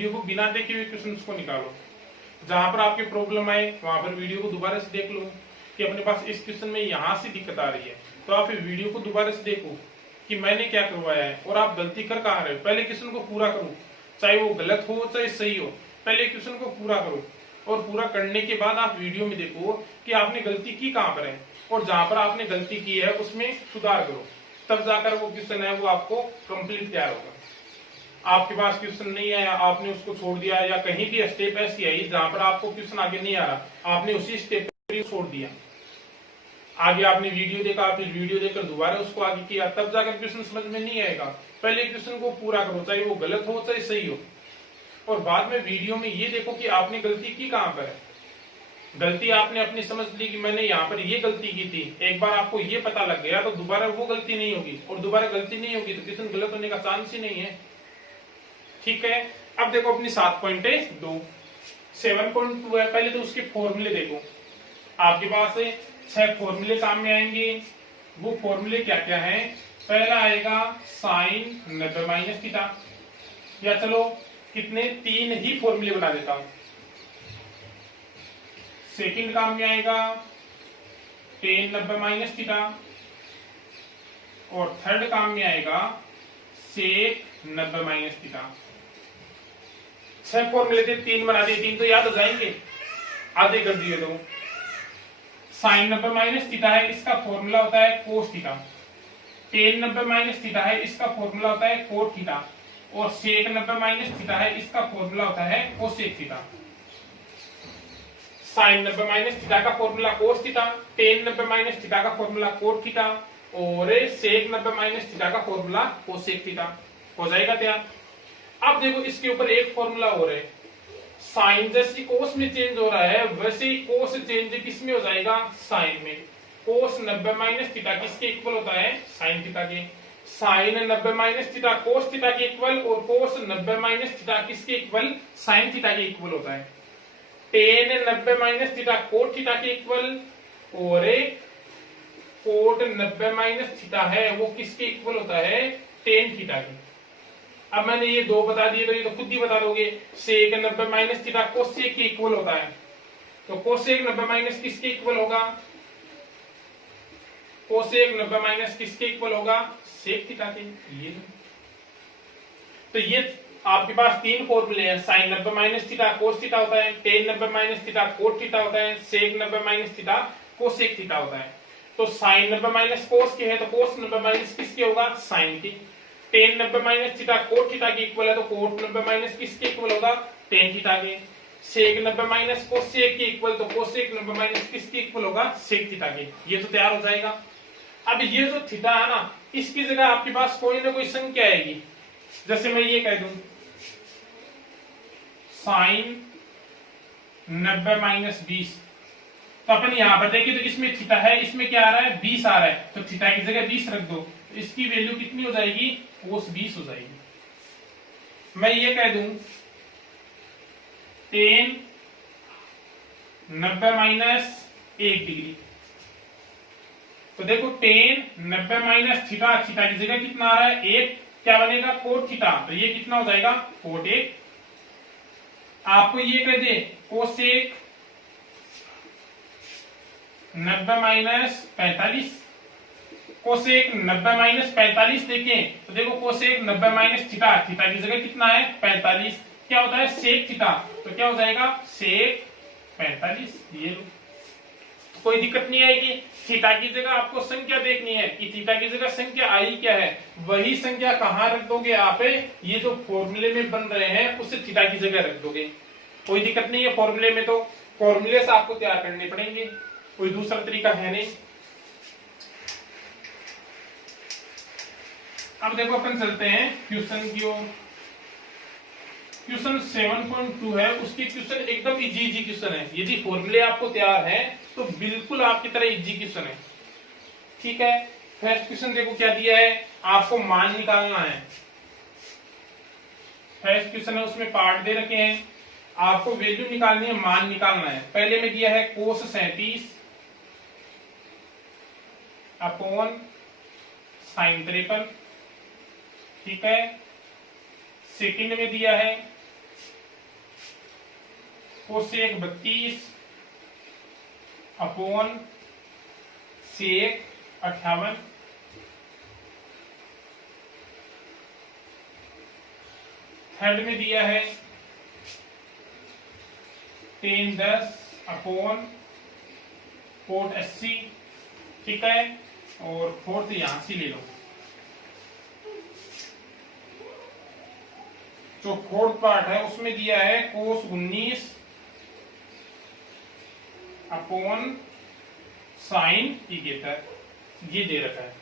Video को बिना देखे हुए क्वेश्चन को निकालो। जहां पर आपके प्रॉब्लम आए वहां पर वीडियो को दोबारा से देख लो कि अपने पास इस क्वेश्चन में यहाँ से दिक्कत आ रही है, तो आप वीडियो को दोबारा से देखो कि मैंने क्या करवाया है और आप गलती कर कहाँ रहे हो। पहले क्वेश्चन को पूरा करो, चाहे वो गलत हो चाहे सही हो, पहले क्वेश्चन को पूरा करो और पूरा करने के बाद आप वीडियो में देखो कि आपने गलती की कहाँ पर है और जहां पर आपने गलती की है उसमें सुधार करो, तब जाकर वो क्वेश्चन है वो आपको कंप्लीट तैयार होगा। आपके पास क्वेश्चन नहीं आया, आपने उसको छोड़ दिया, या कहीं भी स्टेप ऐसी आई जहां पर आपको क्वेश्चन आगे नहीं आ रहा, आपने उसी स्टेप पर छोड़ दिया, आगे आपने वीडियो देखा, फिर वीडियो देखकर दोबारा उसको आगे किया, तब जाकर क्वेश्चन समझ में नहीं आएगा। पहले क्वेश्चन को पूरा करो, चाहे वो गलत हो चाहे सही हो, और बाद में वीडियो में ये देखो कि आपने गलती की कहां पर है। गलती आपने अपनी समझ ली कि मैंने यहाँ पर ये गलती की थी, एक बार आपको ये पता लग गया तो दोबारा वो गलती नहीं होगी, और दोबारा गलती नहीं होगी तो क्वेश्चन गलत होने का चांस ही नहीं है। ठीक है, अब देखो अपनी 7.2 7.2 है, पहले तो उसके फॉर्मूले देखो। आपके पास 6 फॉर्मूले काम में आएंगे। वो फॉर्मूले क्या क्या है? पहला आएगा साइन 90 माइनस थीटा, या चलो कितने 3 ही फॉर्मूले बना देता हूं। सेकंड काम में आएगा टेन 90 माइनस थीटा, और थर्ड काम में आएगा सेक 90 माइनस थीटा। 6 फॉर्मूले थे, 3 बना दिए, 3 तो याद हो जाएंगे, आधे कर दिए। तो साइन 90 माइनस थीटा है, इसका फॉर्मूला होता है cos theta. Tan 90 minus theta है, इसका फॉर्मूला होता है कोट थीटा। और सेक 90 माइनस थीटा है, इसका फॉर्मूला होता है cosec theta. Sine 90 minus theta का formula cos theta, tan 90 minus theta का फॉर्मूला कोट थीटा, और सेक 90 माइनस थीटा का फॉर्मूला कोसेक थीटा। हो जाएगा तैयार। अब देखो इसके ऊपर एक फॉर्मूला और है, साइन जैसे कोस में चेंज हो रहा है वैसे ही कोस चेंज किस में हो जाएगा? साइन में। कोस 90 माइनस थीटा किसके इक्वल होता है? साइन थीटा के। Sine 90 minus theta cos theta के इक्वल, और कोस 90 माइनस थीटा किसके इक्वल? साइन थीटा के इक्वल होता है। Tan 90 minus theta cot theta के इक्वल, और कोट 90 माइनस थीटा है वो किसके इक्वल होता है? टेन थीटा के। अब मैंने ये 2 बता दिए तो ये तो खुद ही बता दोगे। सेक 90 माइनस थीटा कोसेक के इक्वल होता है, तो कोसेक 90 माइनस किसके इक्वल होगा? कोसेक 90 माइनस किसके इक्वल होगा? सेक थीटा के। ये तो ये आपके पास 3 फॉर्मूले हैं, sine 90 minus theta cos theta होता है, tan 90 minus theta cot theta होता है, sec 90 minus theta cosec theta होता है। तो साइन 90 माइनस कोस के है तो कोस 90 माइनस किसके होगा? साइन की। Tan 90 minus theta cot theta के इक्वल है तो कोट 90 माइनस किसके इक्वल होगा? टेन थीटा के। सेक 90 माइनस कोसेक के इक्वल तो कोसेक 90 माइनस किसके इक्वल होगा? सेक थीटा के। ये तो तैयार हो जाएगा। अब ये जो थीटा है ना, इसकी जगह आपके पास कोई ना कोई संख्या आएगी। जैसे मैं ये कह दूं साइन 90 माइनस 20, तो अपन यहां पर देखिए तो इसमें थीटा है, इसमें क्या आ रहा है? 20 आ रहा है, तो थीटा की जगह 20 रख दो, तो इसकी वैल्यू कितनी हो जाएगी? कोस 20 हो जाएगी। मैं ये कह दूं टेन 90 माइनस 1 डिग्री, तो देखो टेन 90 माइनस थीटा, थीटा की जगह कितना आ रहा है? 1, क्या बनेगा? कोट थीटा, तो ये कितना हो जाएगा? कोट 1। आपको ये कह दे कोसेक 90 माइनस 45, कोसेक 90 माइनस 45 देखें तो देखो कोसेक 90 माइनस थीटा, थीटा की जगह कितना है? 45, क्या होता है? सेक थीटा, तो क्या हो जाएगा? सेक 45। ये कोई दिक्कत नहीं आएगी। थीटा की जगह आपको संख्या देखनी है कि थीटा की जगह संख्या आई क्या है, वही संख्या कहां रख दोगे आप? ये जो फॉर्मूले में बन रहे हैं उसे थीटा की जगह रख दोगे, कोई दिक्कत नहीं है। फॉर्मूले में तो फॉर्मूले से आपको तैयार करने पड़ेंगे, कोई दूसरा तरीका है नहीं। अब देखो अपन चलते हैं क्वेश्चन की ओर। क्वेश्चन 7.2 है, उसके क्वेश्चन एकदम इजी क्वेश्चन है। यदि फॉर्मूले आपको तैयार है तो बिल्कुल आपकी तरह इजी क्वेश्चन है। ठीक है, फर्स्ट क्वेश्चन देखो क्या दिया है, आपको मान निकालना है। फर्स्ट क्वेश्चन है, उसमें पार्ट दे रखे हैं, आपको वैल्यू निकालनी है, मान निकालना है। पहले में दिया है कोस 37 अपॉन साइन 53। ठीक है, सेकंड में दिया है कोसेक 32 अपॉन सेक 58। थर्ड में दिया है tan 10 अपॉन कोट 80, ठीक है। और फोर्थ यहां से ले लो। जो फोर्थ पार्ट है उसमें दिया है कोस 19 अपॉन साइन 71, ये दे रखा है।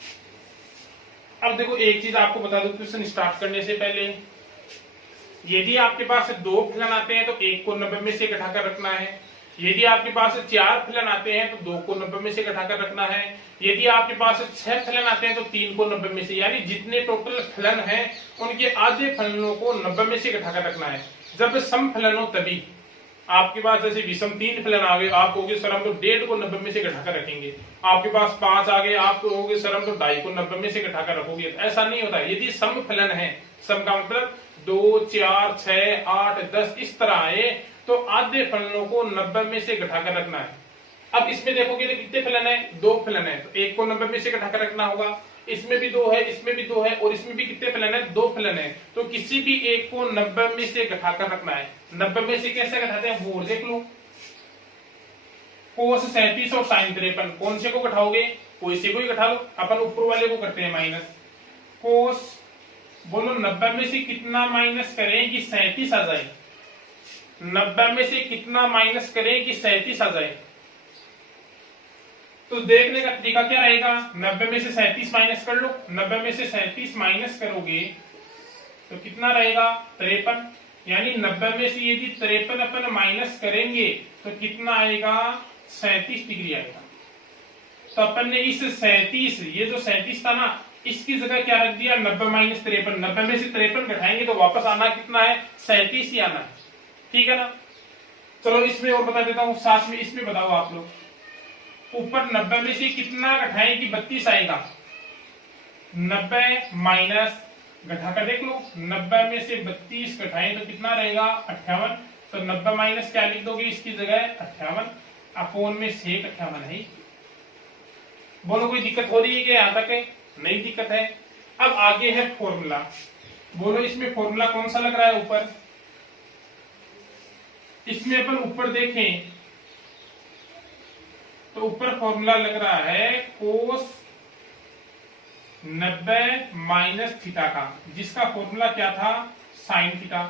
अब देखो एक चीज आपको बता दो क्वेश्चन स्टार्ट करने से पहले, यदि आपके पास 2 फलन आते हैं तो 1 को 90 में से घटाकर रखना है। यदि आपके पास 4 फलन आते हैं तो 2 को 90 में से घटाकर रखना है। यदि आपके पास 6 फलन आते हैं तो 3 को 90 में से, यानी जितने टोटल फलन हैं उनके आधे फलनों को 90 में से घटाकर रखना है। जब सम फलन हो तभी आपके पास, जैसे विषम 3 फलन आ गए, आप कहोगे सर हम तो 1.5 को 90 में से घटाकर रखेंगे। आपके पास 5 आ गए, आप कहोगे सर हम तो 2.5 को 90 में से घटाकर रखोगे। ऐसा नहीं होता। यदि सम फलन है, सम का मतलब 2, 4, 6, 8, 10 इस तरह आए तो आधे फलनों को 90 में से घटाकर रखना है। अब इसमें देखोगे तो कितने फलन है? 2 फलन है, तो 1 को 90 में से घटाकर रखना होगा। इसमें भी 2 है, इसमें भी 2 है, और इसमें भी कितने फलन है? 2 फलन है। तो किसी भी एक को 90 में से घटाकर रखना है। 90 में से कैसे घटाते हैं वो देख लो। कोस 37 और साइन 53, कौन से को घटाओगे? कोई से को ही घटा लो। अपन ऊपर वाले को करते हैं माइनस। कोस बोलो 90 में से कितना माइनस करें कि 37 आ जाए? 90 में से कितना माइनस करें कि 37 आ जाए? तो देखने का तरीका क्या रहेगा? 90 में से 37 माइनस कर लो। 90 में से 37 माइनस करोगे तो कितना रहेगा? 53। यानी 90 में से यदि 53 अपन माइनस करेंगे तो कितना आएगा? 37 डिग्री आएगा। तो अपन ने इस 37, ये जो 37 था ना, इसकी जगह क्या रख दिया? 90 माइनस 53। 90 में से 53 घटाएंगे तो वापस आना कितना है? 37 ही आना है, ठीक है ना। चलो इसमें और बता देता हूं, साथ में इसमें बताओ आप लोग। ऊपर 90 में से कितना घटाएं कि 32 आएगा? 90 माइनस, घटाकर देख लो, 90 में से 32 घटाएं तो कितना रहेगा? 58। तो 90 माइनस क्या लिख दोगे इसकी जगह? 58 अपोन में सेक 58 है। बोलो कोई दिक्कत हो रही है क्या? यहां तक है? नहीं दिक्कत है। अब आगे है फॉर्मूला। बोलो इसमें फॉर्मूला कौन सा लग रहा है ऊपर? इसमें अपन ऊपर देखें तो ऊपर फॉर्मूला लग रहा है कोस 90 माइनस थीटा का, जिसका फॉर्मूला क्या था? साइन थीटा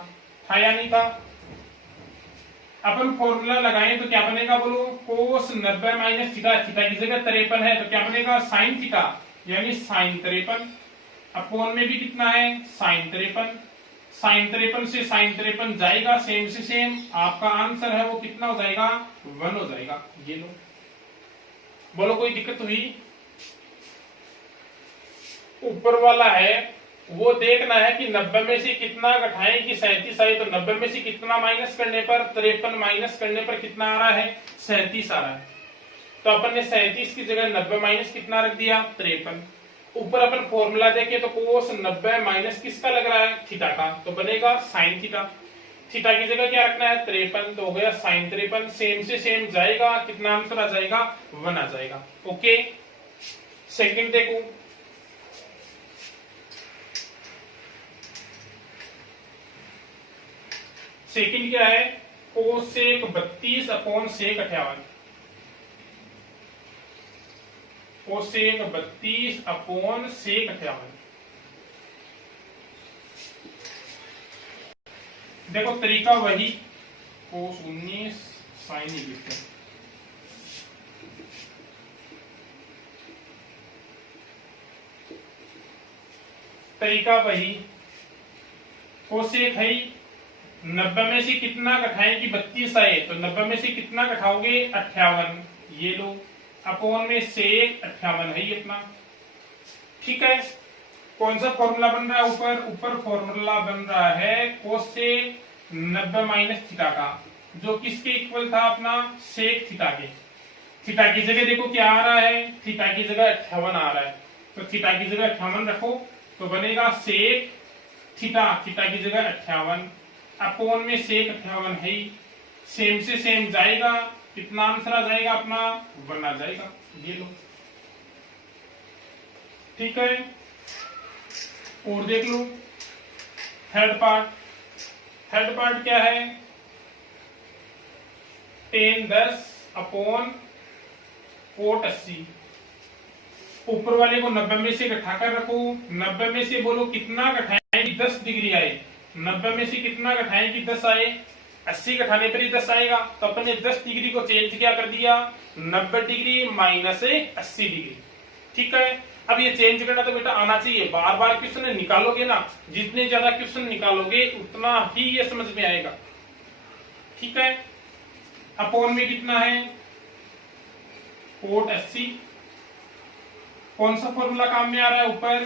था या नहीं था? अपन फॉर्मूला लगाएं तो क्या बनेगा? बोलो कोस 90 माइनस थीटा, थीटा की जगह 53 है तो क्या बनेगा? साइन थीटा, यानी साइन 53 अपोन में भी कितना है? साइन 53। साइन 53 से साइन 53 जाएगा, सेम से सेम। आपका आंसर है वो कितना हो जाएगा? 1 हो जाएगा। ये लो। बोलो कोई दिक्कत हुई? ऊपर वाला है वो देखना है कि 90 में से कितना घटाएं कि 37 आए। तो 90 में से कितना माइनस करने पर? 53 माइनस करने पर कितना आ रहा है? 37 आ रहा है। तो अपन ने 37 की जगह 90 माइनस कितना रख दिया? 53। ऊपर अपन फॉर्मूला देखें तो कोस 90 माइनस किसका लग रहा है? थीटा का, तो बनेगा साइन थीटा। थीटा की जगह क्या रखना है? 53, तो हो गया साइन 53। सेम से सेम जाएगा, कितना आंसर आ जाएगा? 1 आ जाएगा। ओके, सेकंड देखो। सेकंड क्या है? Cosec 32 upon sec 58। Cosec 32 upon sec 58। देखो तरीका वही, कोस 19 साइन 21। तरीका वही, कोसेक है 90 में से कितना घटाएं कि 32 आए। तो 90 में से कितना घटाओगे? 58। ये लो, अपोन में सेक 58 है ये अपना, ठीक है। कौन सा फॉर्मूला बन रहा है ऊपर? ऊपर फॉर्मूला बन रहा है कोसेक 90 माइनस थीटा का, जो किसके इक्वल था? अपना सेक थीटा के। थीटा की जगह देखो क्या आ रहा है? थीटा की जगह 58 आ रहा है। तो थीटा की जगह 58 रखो तो बनेगा सेक थीटा, थीटा की जगह 58 अपोन में सेक 58 है। सेम से सेम जाएगा, कितना आंसर आ जाएगा अपना 1 आ जाएगा। ये लो, ठीक है। और देख लो थर्ड पार्ट क्या है, 10 अपॉन कोट 80। ऊपर वाले को 90 में से घटाकर रखो, 90 में से बोलो कितना घटाएं कि 10 डिग्री आए, 90 में से कितना घटाएं कि 10 आए, 80 घटाने पर ही 10 आएगा। तो अपन ने 10 डिग्री को चेंज क्या कर दिया, 90 डिग्री माइनस 80 डिग्री, ठीक है। अब ये चेंज करना तो बेटा आना चाहिए, बार बार क्वेश्चन निकालोगे ना, जितने ज्यादा क्वेश्चन निकालोगे उतना ही ये समझ में आएगा, ठीक है। अपॉन में कितना है, कोट 80, कौन सा फॉर्मूला काम में आ रहा है ऊपर,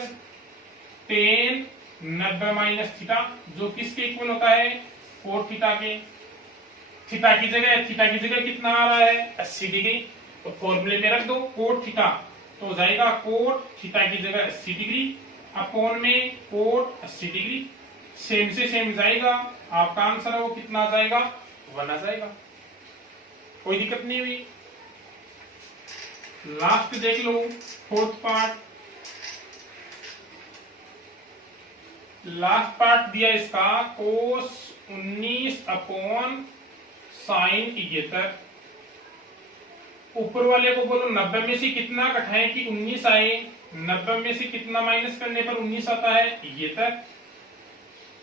10 90 माइनस थीटा, जो किसके इक्वल होता है, कोट थीटा के। थीटा की जगह कितना आ रहा है, 80 डिग्री, तो फॉर्मूले में रख दो कोट थीटा, तो हो जाएगा कोट थीटा की जगह 80 डिग्री अपॉन में कोट 80 डिग्री, सेम से सेम जाएगा, आपका आंसर है वो कितना आ जाएगा, 1 आ जाएगा। कोई दिक्कत नहीं हुई। लास्ट देख लो फोर्थ पार्ट, लास्ट पार्ट दिया इसका कोस 19 अपॉन साइन 71। ऊपर वाले को बोलो 90 में से कितना घटाएं कि 19 आए, 90 में से कितना माइनस करने पर 19 आता है, ये तक।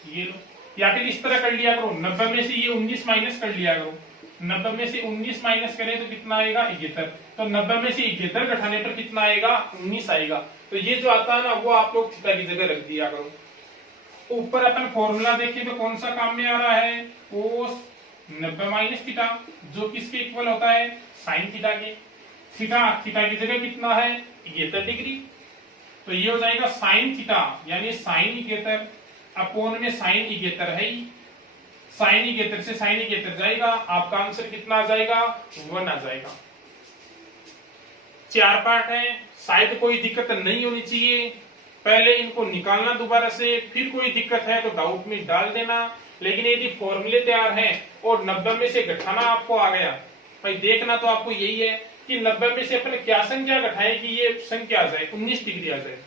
ये लो, या फिर इस तरह कर लिया करो, 90 में से ये 19 माइनस कर लिया करो, 90 में से 19 माइनस करें तो कितना आएगा, 71। तो 90 में से 71 घटाने पर कितना आएगा, 19 आएगा। तो ये जो आता है ना वो आप लोग थीटा की जगह रख दिया करो। ऊपर अपन फॉर्मूला देखें तो कौन सा काम में आ रहा है, कोस 90 माइनस थीटा, जो किसके इक्वल होता है, साइन थीटा के। थीटा की जगह कितना है, 71 डिग्री, तो ये हो जाएगा साइन थीटा यानी साइन 71 अपॉन में साइन 71 है ही, साइन 71 से साइन 71 जाएगा, आपका आंसर कितना आ जाएगा, 1 आ जाएगा। 4 पार्ट है, शायद कोई दिक्कत नहीं होनी चाहिए, पहले इनको निकालना दोबारा से, फिर कोई दिक्कत है तो डाउट में डाल देना। लेकिन यदि फॉर्मूले तैयार है और 90 में से घटाना आपको आ गया, भाई देखना तो आपको यही है कि 90 में से अपने क्या संख्या घटाएं कि ये संख्या आ जाए, 19 डिग्री आ जाए।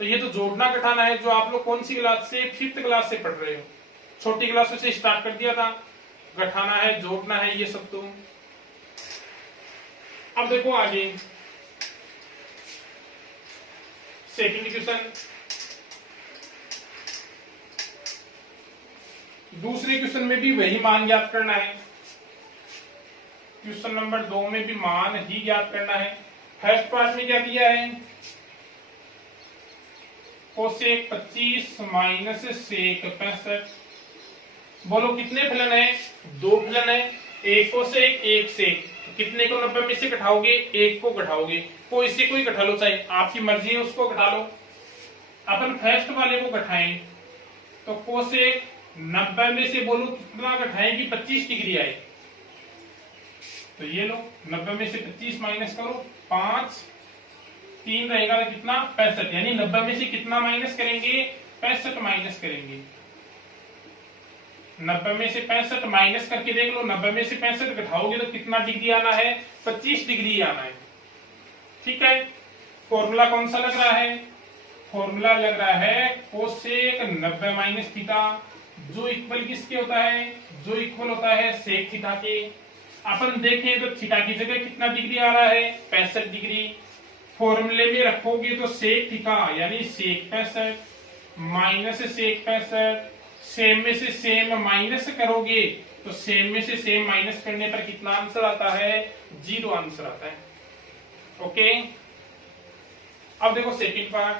तो ये तो जोड़ना घटाना है, जो आप लोग कौन सी क्लास से, 5th क्लास से पढ़ रहे हो, छोटी क्लासों से स्टार्ट कर दिया था, घटाना है जोड़ना है ये सब। तो अब देखो आगे सेकंड क्वेश्चन, दूसरे क्वेश्चन में भी वही मान याद करना है, क्वेश्चन नंबर 2 में भी मान ही याद करना है। फर्स्ट पार्ट में क्या दिया है, कोसेक 25 माइनस सेक 65। बोलो कितने फलन है, 2 फलन है, एक कोसेक एक सेक, कितने को 90 में से घटाओगे, एक को घटाओगे, कोई से कोई घटा लो, चाहे आपकी मर्जी है उसको घटा लो। अपन फर्स्ट वाले को घटाएं तो कोसेक 90 में से बोलो कितना घटाएं कि 25 डिग्री आए, तो ये लो 90 में से 25 माइनस करो, 5 3 रहेगा तो कितना 65, यानी 90 में से कितना माइनस करेंगे, 65 माइनस करेंगे। 90 में से 65 माइनस करके देख लो, 90 में से 65 घटाओगे तो कितना डिग्री आना है, 25 डिग्री आना है, ठीक है। फॉर्मूला कौन सा लग रहा है, फॉर्मूला लग रहा है कोसेक 90 माइनस थीटा, जो इक्वल किसके होता है, जो इक्वल होता है सेक थीटा के। अपन देखें तो थीटा की जगह कितना डिग्री आ रहा है, 65 डिग्री। फॉर्मूले में रखोगे तो सेक थीटा यानी सेक 65 माइनस सेक 65, सेम में से सेम माइनस करोगे तो सेम में से सेम माइनस करने पर कितना आंसर आता है, 0 आंसर आता है। ओके, अब देखो सेकंड पार्ट,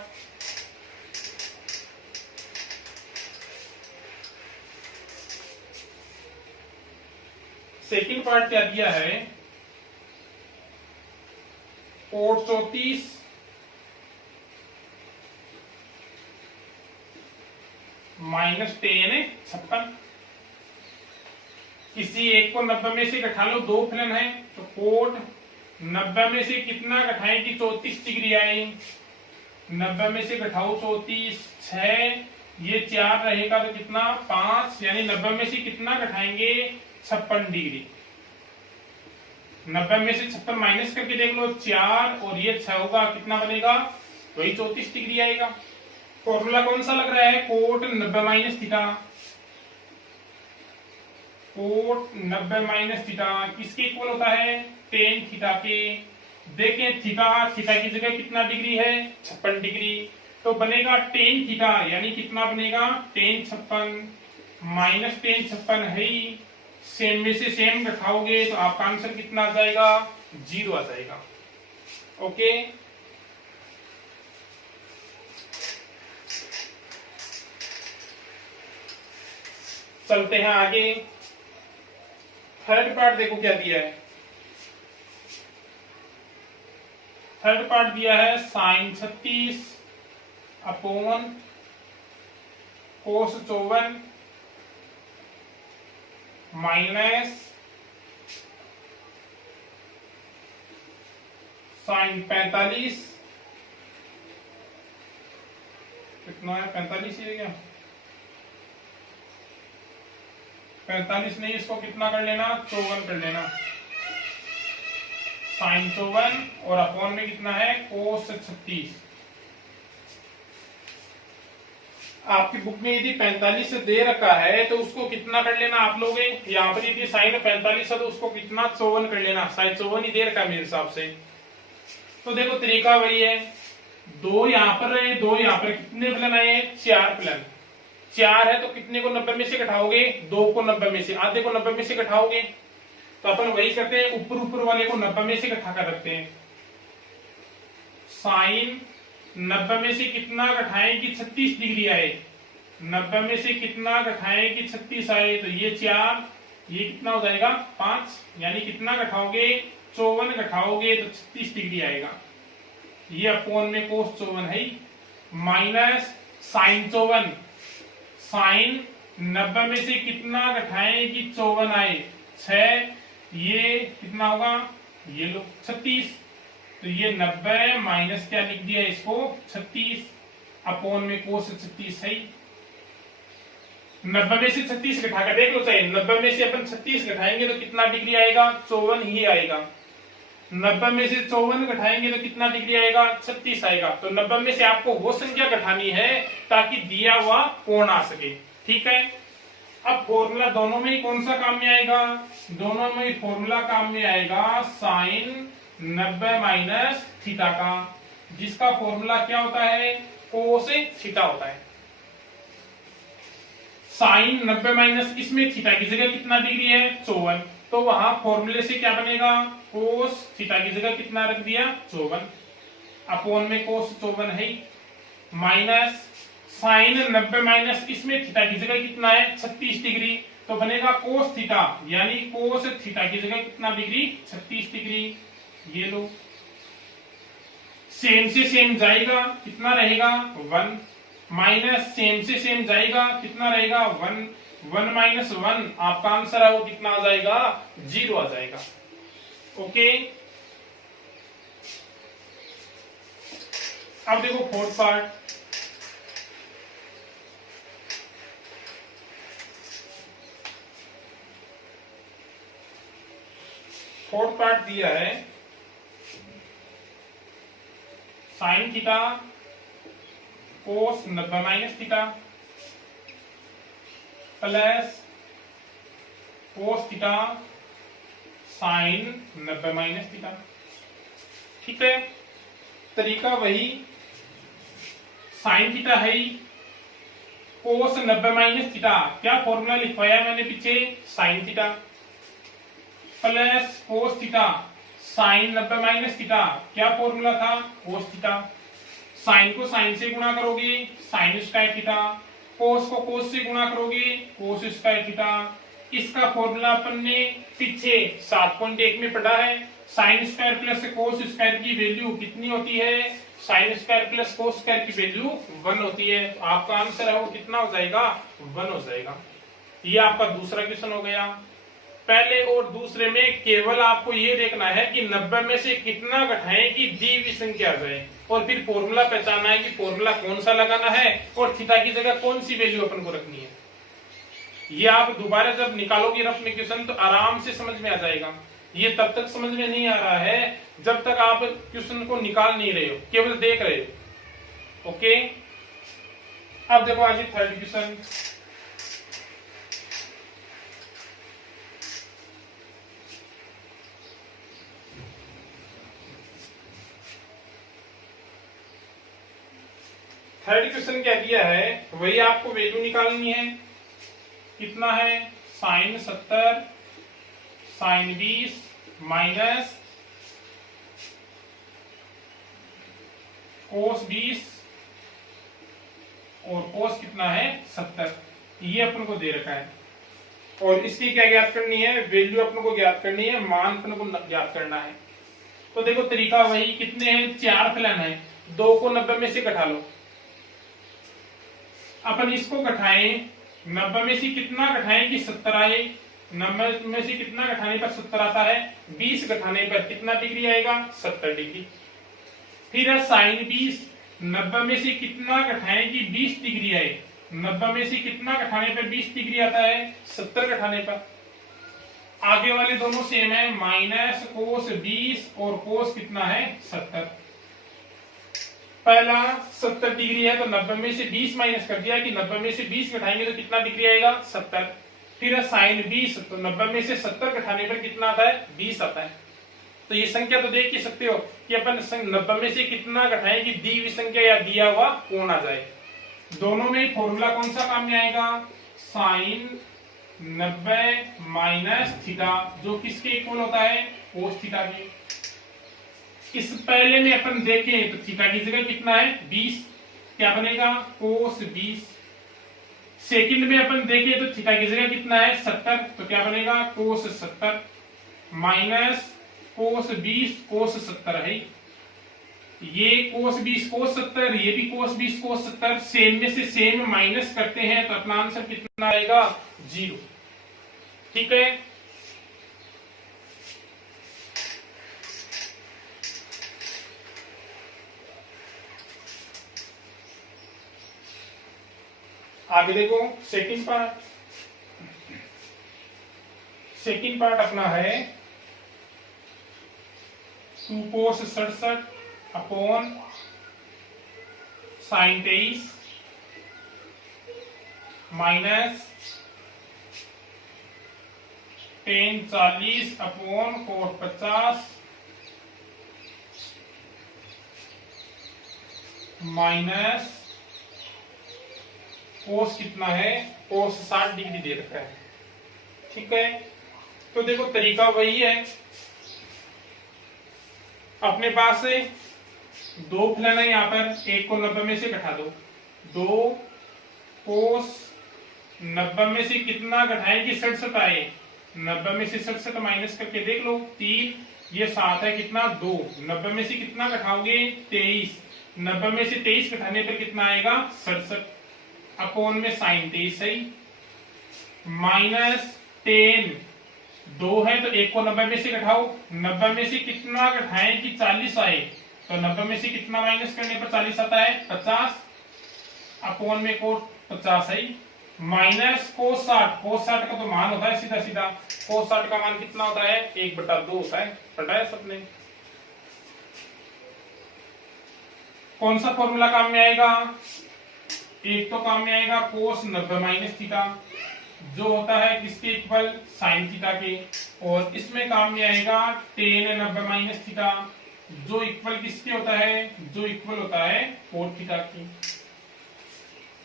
सेकंड पार्ट क्या दिया है, कोट 34 माइनस 10 56। किसी एक को 90 में से घटा लो, 2 फलन है, तो कोट 90 में से कितना घटाएं कि 34 डिग्री आए, 90 में से घटाओ 34, 6 ये 4 रहेगा तो कितना 5, यानी 90 में से कितना घटाएंगे, 56 डिग्री। 90 में से 56 माइनस करके देख लो, 4 और ये 6 होगा, कितना बनेगा? वही 34 डिग्री आएगा। फॉर्मूला कौन सा लग रहा है? Cot 90 minus theta. Cot 90 minus theta किसके इक्वल होता है? टेन थीटा के। देखें थीटा, थीटा की जगह कितना डिग्री है? 56 डिग्री। तो बनेगा टेन थीटा, यानी कितना बनेगा? टेन 56 माइनस टेन 56 है ही, सेम में से सेम घटाओगे तो आपका आंसर कितना आ जाएगा? 0 आ जाएगा। ओके, चलते हैं आगे। थर्ड पार्ट देखो क्या दिया है। थर्ड पार्ट दिया है sine 36 upon cos 54 minus sine 45, कितना है? 45 ही है क्या? 45 नहीं, इसको कितना कर लेना? 54 कर लेना। साइन 54 और अपॉन में कितना है? कोस 36। आपकी बुक में यदि 45 से दे रखा है तो उसको कितना कर लेना आप लोग? यहाँ पर यदि साइन 45 है तो उसको कितना? 54 कर लेना। साइन 54 ही दे रखा है मेरे हिसाब से। तो देखो तरीका वही है, 2 यहाँ पर है, 2 यहाँ पर, कितने प्लन आए? 4 प्लन। 4 है तो कितने को 90 में से घटाओगे? 2 को 90 में से, आधे को 90 में से घटाओगे। तो अपन वही करते हैं, ऊपर ऊपर वाले को 90 में से घटा कर रखते हैं। साइन 90 में से कितना घटाएं कि 36 डिग्री आए? 90 में से कितना घटाएं कि 36 आए? तो ये 4, ये कितना हो जाएगा? 5, यानी कितना घटाओगे? 54 घटाओगे तो 36 डिग्री आएगा। ये अपॉन में कोस 54 है, माइनस साइन 54। साइन 90 में से कितना घटाएं कि 54 आए? 6, ये कितना होगा? ये लो 36। तो ये 90 माइनस क्या लिख दिया इसको? 36 अपॉन में कोस 36 है। 90 में से 36 घटा कर देख लो चाहे, 90 में से अपन 36 घटाएंगे तो कितना डिग्री आएगा? 54 ही आएगा। 90 में से 54 घटाएंगे तो कितना डिग्री आएगा? 36 आएगा। तो 90 में से आपको वो संख्या घटानी है ताकि दिया हुआ कोण आ सके। ठीक है, अब फॉर्मूला दोनों में ही कौन सा काम में आएगा? दोनों में ही फॉर्मूला काम में आएगा साइन 90 माइनस थीटा का, जिसका फॉर्मूला क्या होता है? कोस थीटा होता है। साइन 90 माइनस, इसमें थीटा की जगह कितना डिग्री है? 54। तो वहां फॉर्मूले से क्या बनेगा? कोस थीटा की जगह कितना रख दिया? 54 अपॉन में कोस 54 है, माइनस साइन 90 माइनस, इसमें थीटा की जगह कितना है? 36 डिग्री। तो बनेगा कोस थीटा, यानी कोस थीटा की जगह कितना डिग्री? 36 डिग्री। ये लो, सेम से सेम जाएगा, कितना रहेगा? 1, माइनस सेम से सेम जाएगा, कितना रहेगा? 1, 1 माइनस 1, आपका आंसर है वो कितना आ जाएगा? 0 आ जाएगा। ओके, अब देखो फोर्थ पार्ट। फोर्थ पार्ट दिया है sine theta cos 90 minus theta plus cos theta sine 90 minus theta. ठीक है, तरीका वही, साइन थीटा है, कोस 90 माइनस थीटा, क्या फॉर्मूला लिखवाया मैंने पीछे? Sine theta plus cos theta sine 90 minus theta, क्या फॉर्मूला था? कोस थीटा। साइन को साइन से गुणा करोगे, साइन स्क्वायर थीटा, कोस को कोस से गुणा करोगे, कोस स्क्वायर थीटा। इसका फॉर्मूला अपन ने पीछे 7.1 में पढ़ा है। Sine square plus cos square की वैल्यू कितनी होती है? Sine square plus cos square की वैल्यू 1 होती है। तो आपका आंसर है वो कितना हो जाएगा? 1 हो जाएगा। ये आपका दूसरा क्वेश्चन हो गया। पहले और दूसरे में केवल आपको ये देखना है कि 90 में से कितना घटाएं कि दी हुई संख्या आ जाए, और फिर फॉर्मूला पहचानना है कि फॉर्मूला कौन सा लगाना है और थीटा की जगह कौन सी वैल्यू अपन को रखनी है। ये आप दोबारा जब निकालोगे अपने क्वेश्चन तो आराम से समझ में आ जाएगा। ये तब तक समझ में नहीं आ रहा है जब तक आप क्वेश्चन को निकाल नहीं रहे हो, केवल देख रहे हो। ओके, अब देखो आज थर्ड क्वेश्चन। थर्ड क्वेश्चन क्या दिया है, वही आपको वैल्यू निकालनी है। कितना है, साइन 70 साइन 20 माइनस कोस 20 और कोस कितना है 70, ये अपन को दे रखा है। और इसकी क्या ज्ञात करनी है, वैल्यू अपन को ज्ञात करनी है, मान अपन को ज्ञात करना है। तो देखो तरीका वही, कितने हैं, 4 फलन है, 2 को 90 में से घटा लो। अपन इसको घटाएं, 90 में से कितना घटाएं कि 70 आए, 90 में से कितना घटाने पर 70 आता है, 20 घटाने पर कितना डिग्री आएगा, 70 डिग्री। फिर है साइन 20, 90 में से कितना घटाएं कि 20 डिग्री आए, 90 में से कितना घटाने पर 20 डिग्री आता है, 70 घटाने पर। आगे वाले दोनों सेम है, माइनस कोस 20 और कोस कितना है 70। पहला 70 डिग्री है तो 90 में से 20 माइनस कर दिया कि 90 में से 20 घटाएंगे तो कितना डिग्री आएगा, 70। फिर है साइन 20, तो 90 में से 70 घटाने पर कितना आता है, 20 आता है। तो ये संख्या तो देख ही सकते हो कि अपन 90 में से कितना घटाएं कि दी हुई संख्या या दिया हुआ कोण आ जाए। दोनों में फॉर्मूला कौन सा काम में आएगा, साइन 90 माइनस थीटा, जो किसके इक्वल होता है, कोस थीटा के। इस पहले में अपन देखें तो थीटा की जगह कितना है 20, क्या बनेगा कोस 20। सेकंड में अपन देखें तो थीटा की जगह कितना है 70, तो क्या बनेगा कोस 70 माइनस कोस 20 कोस 70 है। ये कोस 20 कोस 70, ये भी कोस 20 कोस 70, सेम में से सेम माइनस करते हैं तो अपना आंसर कितना आएगा, 0। ठीक है, आगे देखो सेकंड पार्ट। सेकंड पार्ट अपना है 2 कोस 67 upon sine 23 minus ten 40 upon coat 50 minus cos कितना है, कोस 60 डिग्री दे रखा है। ठीक है, तो देखो तरीका वही है, अपने पास से 2 फलन है यहाँ पर, एक को 90 में से घटा दो, 2 कोस 90 में से कितना घटाएं कि 67 आए, 90 में से 67 माइनस करके देख लो, 3 ये 7 है, कितना 2, 90 में से कितना घटाओगे 23, 90 में से 23 घटाने पर कितना आएगा 67 अपॉन में साइन 23 है माइनस 10, 2 है तो 1 को 90 में से घटाओ, 90 में से कितना घटाएं कि 40 आए, तो 90 में से कितना माइनस करने पर 40 आता है 50 अपॉन में कोट 50 है माइनस कोस 60, कोस 60 का तो मान होता है सीधा सीधा, कोस 60 का मान कितना होता है 1/2 होता है, पढ़ा है सबने। कौन सा फॉर्मूला काम में आएगा, एक तो काम में आएगा कोस 90 माइनस थीटा जो होता है किसके इक्वल, साइन थीटा के, और इसमें काम में आएगा टेन 90 माइनस थीटा जो इक्वल किसके होता है, जो इक्वल होता है कोट थीटा की।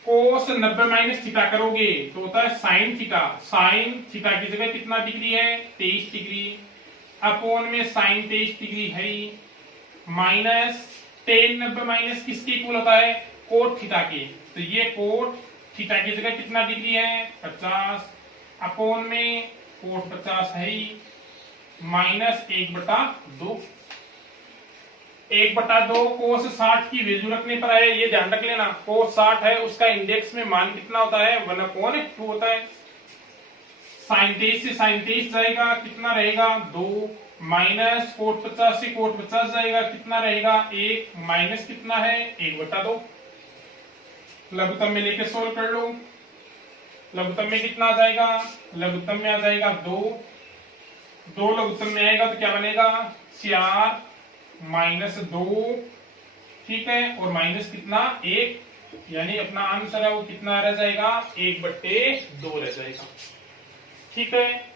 कोस 90 माइनस थीटा करोगे तो होता है साइन थीटा, साइन थीटा की जगह कितना डिग्री है 23 डिग्री अपॉन में साइन 23 डिग्री है माइनस टेन 90 माइनस किसके इक्वल होता है कोट थीटा के, तो ये कोट थीटा की जगह कितना डिग्री है 50 अपॉन में कोट 50 है माइनस 1/2, 1/2 कोस 60 की वैल्यू रखने पर आए, ये ध्यान रख लेना कोस 60 है उसका इंडेक्स में मान कितना होता है 1/2 होता है। साइन 23 से साइन 23 जाएगा कितना रहेगा 2 माइनस कोट 50 से कोट 50 जाएगा कितना रहेगा 1 माइनस कितना है 1/2। लघुत्तम में लेके सोल्व कर लो, लघुत्तम में कितना आ जाएगा, लघुत्तम में आ जाएगा 2, 2 लघुत्तम में आएगा तो क्या बनेगा 4 माइनस 2, ठीक है, और माइनस कितना 1, यानी अपना आंसर है वो कितना रह जाएगा 1/2 रह जाएगा। ठीक है,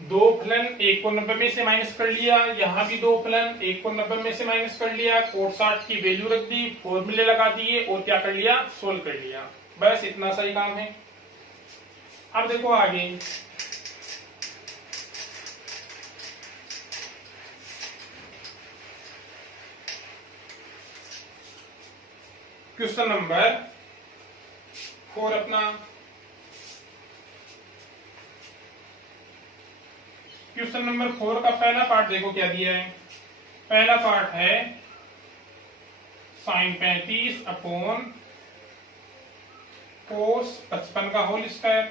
2 फलन 1 को 90 में से माइनस कर लिया, यहां भी 2 फलन 1 को 90 में से माइनस कर लिया, कोट 60 की वैल्यू रख दी, फॉर्मूले लगा दिए और क्या कर लिया सोल्व कर लिया। बस इतना सही काम है। अब देखो आगे, क्वेश्चन नंबर 4 अपना। क्वेश्चन नंबर 4 का पहला पार्ट देखो क्या दिया है। पहला पार्ट है sin 35 अपॉन cos 55 का whole square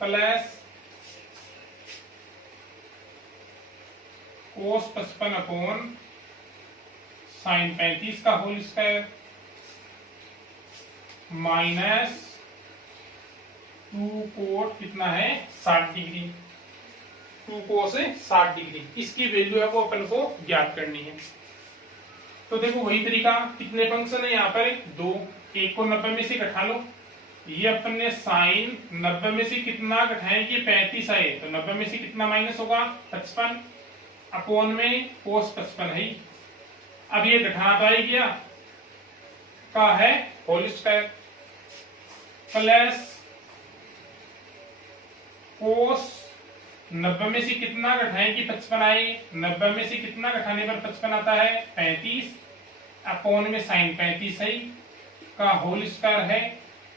plus cos 55 upon sin 35 का होल स्क्वायर माइनस 2 कोट कितना है 60 डिग्री, 2 कोस 60 डिग्री। इसकी वैल्यू है वो अपन को ज्ञात करनी है। तो देखो वही तरीका, कितने फंक्शन है यहाँ पर 2, 1 को 90 में से घटा लो, ये अपन ने साइन 90 में से कितना घटाएंगे 35 आए तो 90 में से कितना माइनस होगा 55 अपॉन में कोस 55 है। अब ये घटाना तो आ ही गया का है होल स्क्वायर प्लस कोस 90 में से कितना घटाएंगे 55 आए, 90 में से कितना घटाने पर 55 आता है 35 अपॉन में साइन 35 है का होल स्क्वायर है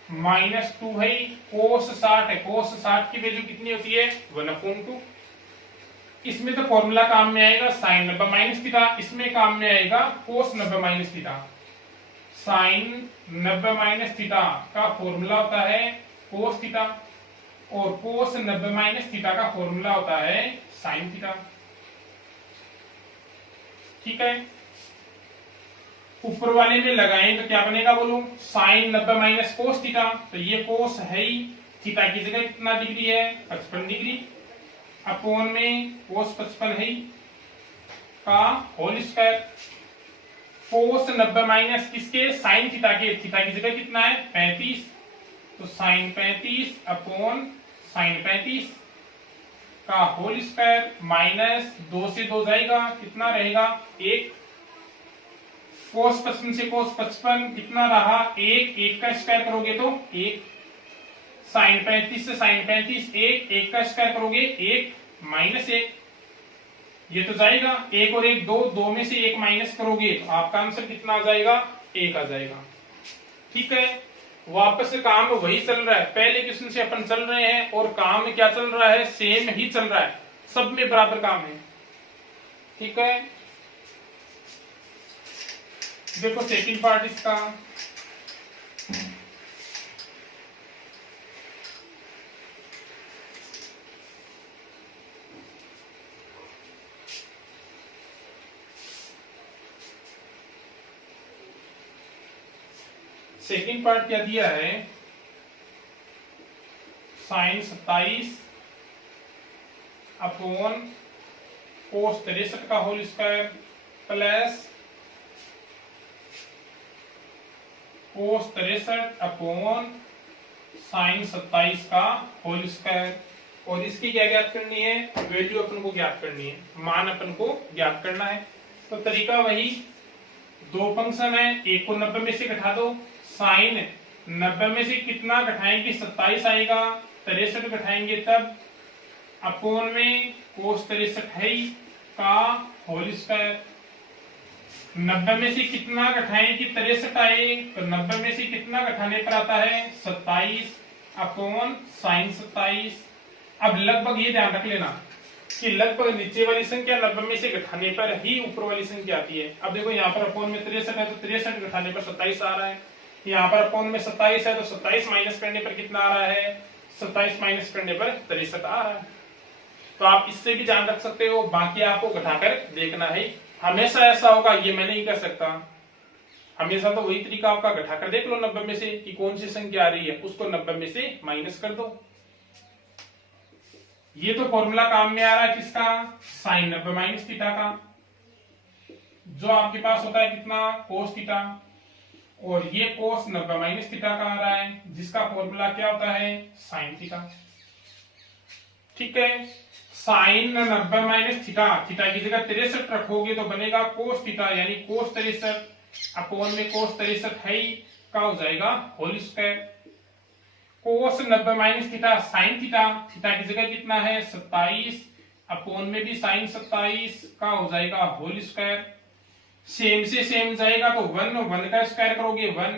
माइनस 2 है, कोस 60 है, कोस 60 की वैल्यू कितनी होती है 1/2। इसमें तो फॉर्मूला काम में आएगा साइन 90 माइनस थीटा, इसमें काम में आएगा cos 90 minus theta. Sine 90 minus theta का फॉर्मूला होता है कोस थीटा और कोस 90 माइनस थीटा का फॉर्मूला होता है साइन थीटा। ठीक है, ऊपर वाले में लगाएं तो क्या बनेगा बोलो, साइन 90 माइनस कोस थीटा, तो ये कोस है ही, थीटा की जगह कितना डिग्री है 55 डिग्री अपॉन में कोस 55 है का होल स्क्वायर। कोस 90 माइनस किसके साइन थीटा के, थीटा की जगह कितना है 35, तो साइन 35 अपॉन साइन 35 का होल स्क्वायर माइनस 2 से 2 जाएगा कितना रहेगा 1, कोस 55 से कोस 55 कितना रहा 1, 1 का स्क्वायर करोगे तो 1, साइन 35 से साइन 35 1, 1 का स्क्वायर करोगे 1 माइनस 1, ये तो जाएगा 1 और 1 2, 2 में से 1 माइनस करोगे तो आपका आंसर कितना आ जाएगा 1 आ जाएगा। ठीक है, वापस से काम वही चल रहा है, पहले क्वेश्चन से अपन चल रहे हैं और काम क्या चल रहा है सेम ही चल रहा है, सब में बराबर काम है। ठीक है, देखो सेकंड पार्ट इसका, सेकंड पार्ट क्या दिया है साइन 27 अपॉन कोस 63 का whole square plus cos 63 upon sine 27 का होल स्क्वायर, और इसकी क्या ज्ञात करनी है वैल्यू अपन को ज्ञात करनी है, मान अपन को ज्ञात करना है। तो तरीका वही, 2 फंक्शन है, 1 को 90 में से घटा दो, साइन 90 में से कितना घटाएंगे 27 आएगा, 63 घटाएंगे तब अपॉन में कोस 63 है का होल स्क्वायर, 90 में से कितना घटाएंगे 63 आए तो 90 में से कितना घटाने पर आता है 27 अपॉन साइन 27। अब लगभग ये ध्यान रख लेना कि लगभग नीचे वाली संख्या 90 में से घटाने पर ही ऊपर वाली संख्या आती है। अब देखो यहाँ पर अपॉन में 63 है तो 63 घटाने पर 27 आ रहा है, यहाँ पर अपॉन में 27 है तो 27 माइनस करने पर कितना आ रहा है 27 माइनस करने पर 63 आ रहा है। तो आप इससे भी ध्यान रख सकते हो, बाकी आपको घटाकर देखना है, हमेशा ऐसा होगा ये मैं नहीं कर सकता। हमेशा तो वही तरीका आपका, घटा कर देख लो 90 में से कि कौन सी संख्या आ रही है, उसको 90 में से माइनस कर दो। ये तो फॉर्मूला काम में आ रहा है किसका, साइन 90 माइनस थीटा का, जो आपके पास होता है कितना, कोस थीटा, और ये कोस 90 माइनस थीटा का आ रहा है, जिसका फॉर्मूला क्या होता है, साइन थीटा। ठीक है, साइन 90 माइनस थीटा, थीटा की जगह 63 रखोगे तो बनेगा कोस थीटा, यानी कोस 63 अपॉन में कोस 63 है का हो जाएगा होल स्क्वायर। कोस 90 minus theta sine theta, theta की जगह कितना है 27 अपॉन में भी साइन 27 का हो जाएगा होल स्क्वायर। सेम से सेम जाएगा तो 1 का स्क्वायर करोगे 1,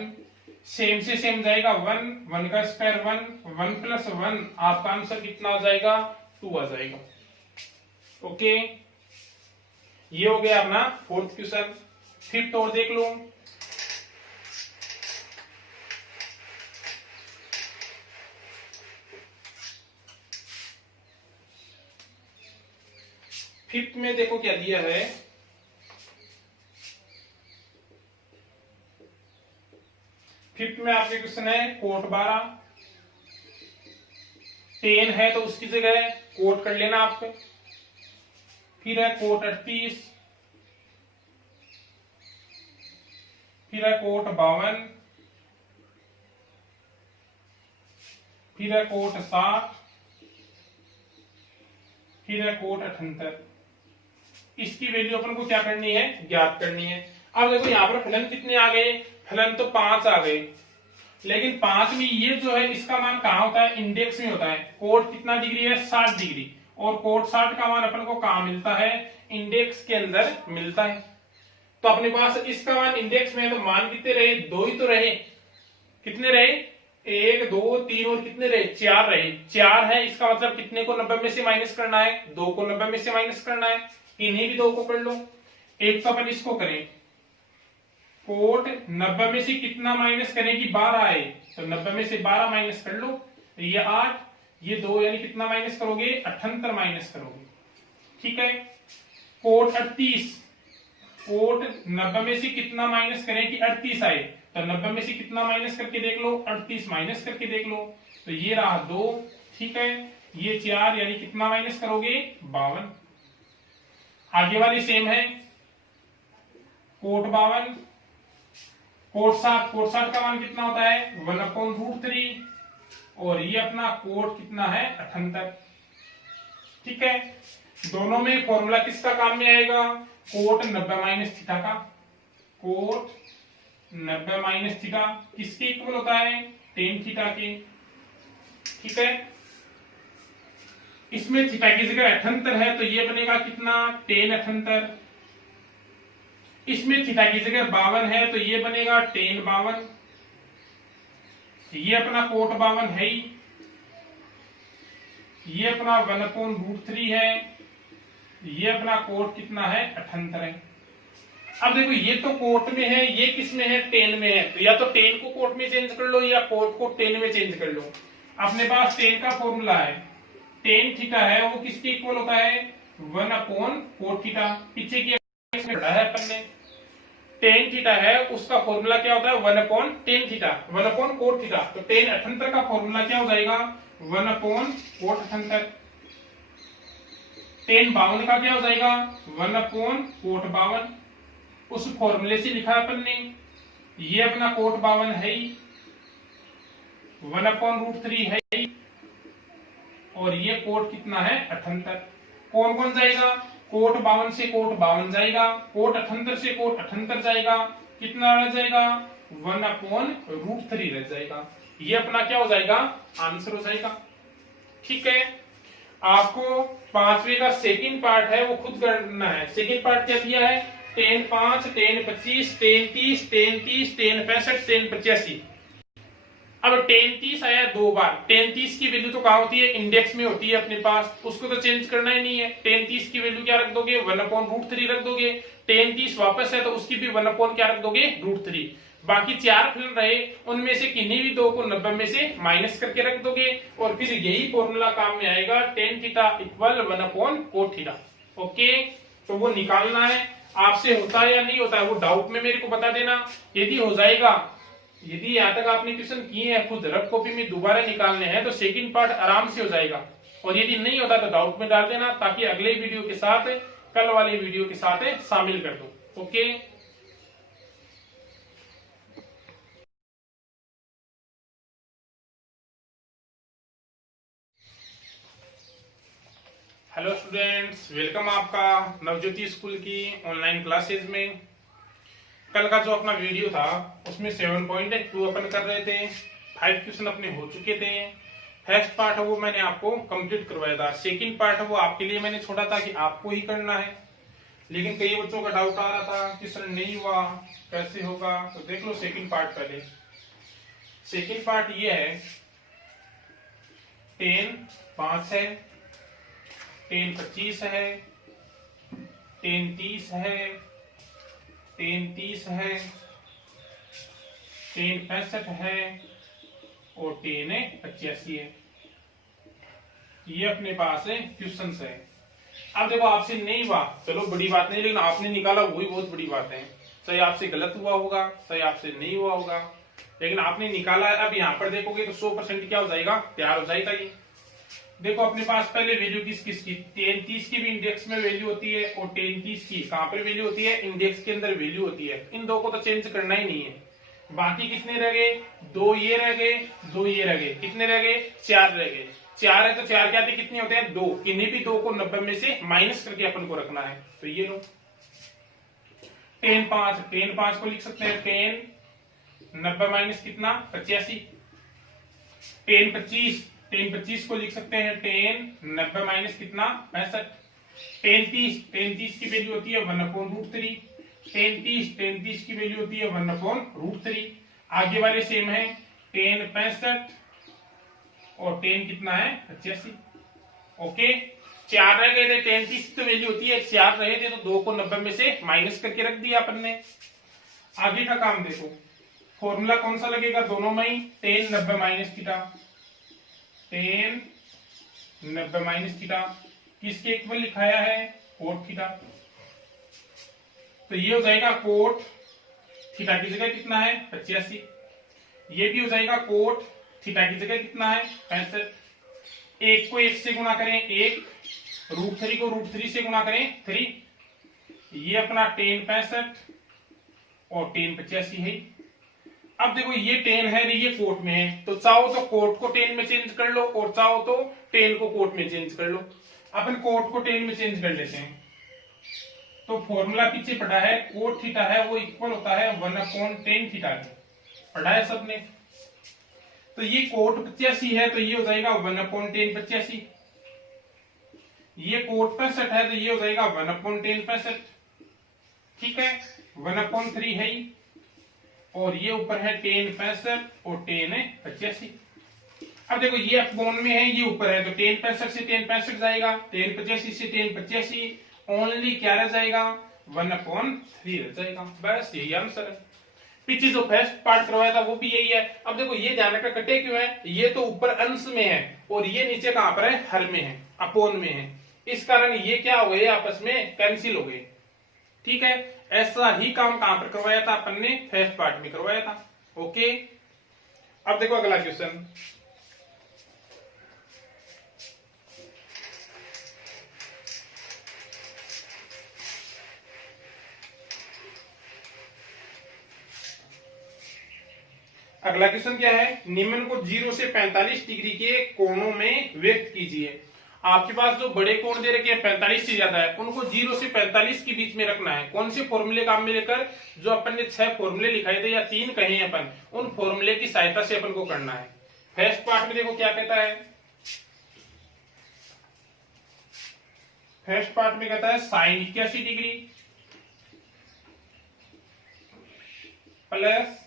सेम से सेम जाएगा 1 का स्क्वायर 1 प्लस 1, आपका आंसर कितना आ जाएगा 2 आ जाएगा। ओके, ये हो गया अपना फोर्थ क्वेश्चन। फिफ्थ और देख लो। फिफ्थ में देखो क्या दिया है, फिफ्थ में आपके क्वेश्चन है कोट 12, 10 है तो उसकी जगह कोट कर लेना आप। फिर है कोट 38, फिर है कोट 52, फिर है कोट 60, फिर है कोट 78। इसकी वैल्यू अपन को क्या करनी है, ज्ञात करनी है। अब देखो यहाँ पर फलन कितने आ गए, फलन तो 5 आ गए, लेकिन 5 में ये जो है इसका मान कहाँ होता है, इंडेक्स में होता है। कोट कितना डिग्री है 60 डिग्री, और कोट 60 का मान अपन को कहाँ मिलता है, इंडेक्स के अंदर मिलता है। तो अपने पास इसका मान इंडेक्स में है तो मान कितने रहे, 2 ही तो रहे। कितने रहे, 1 2 3 और कितने रहे, 4 रहे। 4 है, इसका मतलब कितने को 90 में से माइनस करना है, 2 को 90 में से माइनस करना है। इन्हीं भी 2 को कर लो। एक तो अपन इसको करें, कोट 90 में से कितना माइनस करें कि 12 आए, तो 90 में से 12 माइनस कर लो, तो ये 8, ये 2, यानी कितना माइनस करोगे, 78 माइनस करोगे। ठीक है, कोट 38, कोट 90 में से कितना माइनस करें कि 38 आए, तो 90 में से कितना माइनस करके देख लो, 38 माइनस करके देख लो, तो ये रहा 2। ठीक है, ये 4, यानी कितना माइनस करोगे, 52। आगे वाली सेम है, कोट 52, कोट 60, कोट 60 का मान कितना होता है 1/√3, और ये अपना कोट कितना है 78। ठीक है, दोनों में फॉर्मूला किसका काम में आएगा, कोट 90 माइनस थीटा का। कोट 90 माइनस थीटा किसके इक्वल होता है, टेन थीटा के। ठीक है, इसमें थीटा की जगह 78 है तो ये बनेगा कितना, टेन 78। इसमें थीटा की जगह 52 है तो ये बनेगा टेन 52। ये अपना कोट 52 है ही, ये अपना 1/√3 है, ये अपना कोट कितना है 78 है। अब देखो ये तो कोट में है, ये किस में है, टेन में है, तो या तो टेन को कोट में चेंज कर लो या कोट को टेन में चेंज कर लो। अपने पास टेन का फॉर्मूला है, टेन थीटा है वो किसके इक्वल होता है, 1/कोट थीटा। पीछे की पढ़ा है अपन ने, टेन थीटा है उसका फॉर्मूला क्या होता है, 1/टेन थीटा, 1/कोट थीटा। तो टेन 78 का फॉर्मूला क्या हो जाएगा, 1/कोट 78। टेन 52 का क्या हो जाएगा, 1/कोट 52। उस फॉर्मूले से लिखा अपन ने, ये अपना कोट 52 है ही, 1/√3 है ही, और ये कोट कितना है 78। कौन कौन जाएगा, कोट 52 से कोट 52 जाएगा, कोट 78 से कोट 78 जाएगा, कितना रह जाएगा 1/√3 रह जाएगा। ये अपना क्या हो जाएगा, आंसर हो जाएगा। ठीक है, आपको पांचवे का सेकंड पार्ट है वो खुद करना है। सेकंड पार्ट क्या दिया है, ten 5, ten 25, ten 30, ten 30, ten 65, ten 85। अब टेन 30 आया 2 बार, टेन 30 की वैल्यू तो कहां होती है, इंडेक्स में होती है अपने पास, उसको तो चेंज करना ही नहीं है। टेन 30 की वैल्यू क्या रख दोगे, 1/√3 रख दोगे। टेन 30 वापस है तो उसकी भी 1/ क्या रख दोगे, √3। बाकी 4 फलन रहे, उनमें से किन्हीं भी 2 को 90 में से माइनस करके रख दोगे, और फिर यही फॉर्मूला काम में आएगा, टेन थीटा इक्वल 1/कोट थीटा। ओके, तो वो निकालना है। आपसे होता है या नहीं होता है वो डाउट में मेरे को बता देना। यदि हो जाएगा, यदि यहाँ तक आपने क्वेश्चन किए हैं खुद रफ कॉपी में दोबारा निकालने हैं तो सेकंड पार्ट आराम से हो जाएगा। और यदि नहीं होता तो डाउट में डाल देना, ताकि अगले वीडियो के साथ, कल वाले वीडियो के साथ शामिल कर दो। ओके, हेलो स्टूडेंट्स, वेलकम आपका नवज्योति स्कूल की ऑनलाइन क्लासेज में। कल का जो अपना वीडियो था उसमें 7.2 अपन कर रहे थे, 5 क्वेश्चन अपने हो चुके थे। फर्स्ट पार्ट है वो मैंने आपको कंप्लीट करवाया था, सेकंड पार्ट है वो आपके लिए मैंने छोड़ा था कि आपको ही करना है। लेकिन कई बच्चों का डाउट आ रहा था कि सर नहीं हुआ, कैसे होगा, तो देख लो सेकंड पार्ट पहले। सेकंड पार्ट ये है, 10 5 है, 10 25 है, 10 30 है, 10 30 है, 10 65 है और 10 85 है। ये अपने पास है क्वेश्चन है। अब देखो आपसे नहीं हुआ, चलो बड़ी बात नहीं, लेकिन आपने निकाला वही बहुत बड़ी बात है। चाहे आपसे गलत हुआ होगा, चाहे आपसे नहीं हुआ होगा, लेकिन आपने निकाला है। अब यहाँ पर देखोगे तो 100% क्या हो जाएगा, तैयार हो जाएगा ये। देखो अपने पास पहले वैल्यू किसकी, 10 30 की भी इंडेक्स में वैल्यू होती है और 10 30 की कहां पर वैल्यू होती है, इंडेक्स के अंदर वैल्यू होती है। इन दो को तो चेंज करना ही नहीं है। बाकी कितने रह गए, 2 ये रह गए, 2 ये रह गए, कितने रह गए, 4 रह गए। 4 है तो 4 क्या थे, कितने होते हैं, 2। इन्हीं भी 2 को 90 में से माइनस करके अपन को रखना है। तो ये लो 10 5 को लिख सकते हैं 10 90 माइनस कितना, 85। 10 25 को लिख सकते हैं 10 90 माइनस कितना, 65। 10 30 की वैल्यू होती है 1/√3। 10 30 की वैल्यू होती है 1/√3। आगे वाले सेम है, 10 65 और 10 कितना है, 85। ओके, 4 रह गए थे, 10 30 तो वैल्यू होती है, 4 रहे थे तो 2 को 90 में से माइनस करके रख दिया अपन ने। आगे का काम देखो, फॉर्मूला कौन सा लगेगा दोनों में ही, 10 90 माइनस थीटा, 10 90 माइनस थीटा किसके इक्वल लिखाया है, कोट थीटा। तो ये हो जाएगा कोट थीटा की जगह कितना है, 85। ये भी हो जाएगा कोट थीटा की जगह कितना है, 65। एक को 1 से गुणा करें 1, √3 को √3 से गुणा करें 3। ये अपना 10 65 और 10 85 है। अब देखो ये 10 है, ये कोट में है, तो चाहो तो कोट को 10 में चेंज कर लो और चाहो तो 10 को कोट में चेंज कर लो। अपन कोट को 10 में चेंज कर लेते हैं। तो फॉर्मूला पीछे पढ़ा है, कोट थीटा है वो इक्वल होता है 1/10 थीटा के, पढ़ा है सबने। तो ये कोट 85 है तो ये हो जाएगा 1/10 85। ये कोट 65 है तो ये हो जाएगा 1/10 65। ठीक है, 1/3 है ही, और ये ऊपर है 10 65 और 10 85। अब देखो ये अपॉन में है, ये ऊपर है, तो 10 65 से 10 65 जाएगा, 10 85 से 10 85, ओनली क्या रह जाएगा, 1/3 रह जाएगा। बस यही आंसर है। पीछे जो फर्स्ट पार्ट करवाया था वो भी यही है। अब देखो ये ध्यान रखना, कटे क्यों है, ये तो ऊपर अंश में है और ये नीचे कहां पर है, हर में है, अपॉन में है। इस कारण ये क्या हो गए, आपस में कैंसिल हो गए। ठीक है, ऐसा ही काम कहां पर करवाया था अपन ने, फर्स्ट पार्ट में करवाया था। ओके, अब देखो अगला क्वेश्चन। अगला क्वेश्चन क्या है, निम्न को 0 से 45 डिग्री के कोणों में व्यक्त कीजिए। आपके पास जो बड़े कोण दे रखे हैं 45 से ज्यादा है, उनको 0 से 45 के बीच में रखना है। कौन से फॉर्मूले काम में लेकर, जो अपन ने 6 फॉर्मूले लिखाए थे या 3 कहे हैं अपन, उन फॉर्मूले की सहायता से अपन को करना है। फर्स्ट पार्ट में देखो क्या कहता है, फर्स्ट पार्ट में कहता है sine 81 degree plus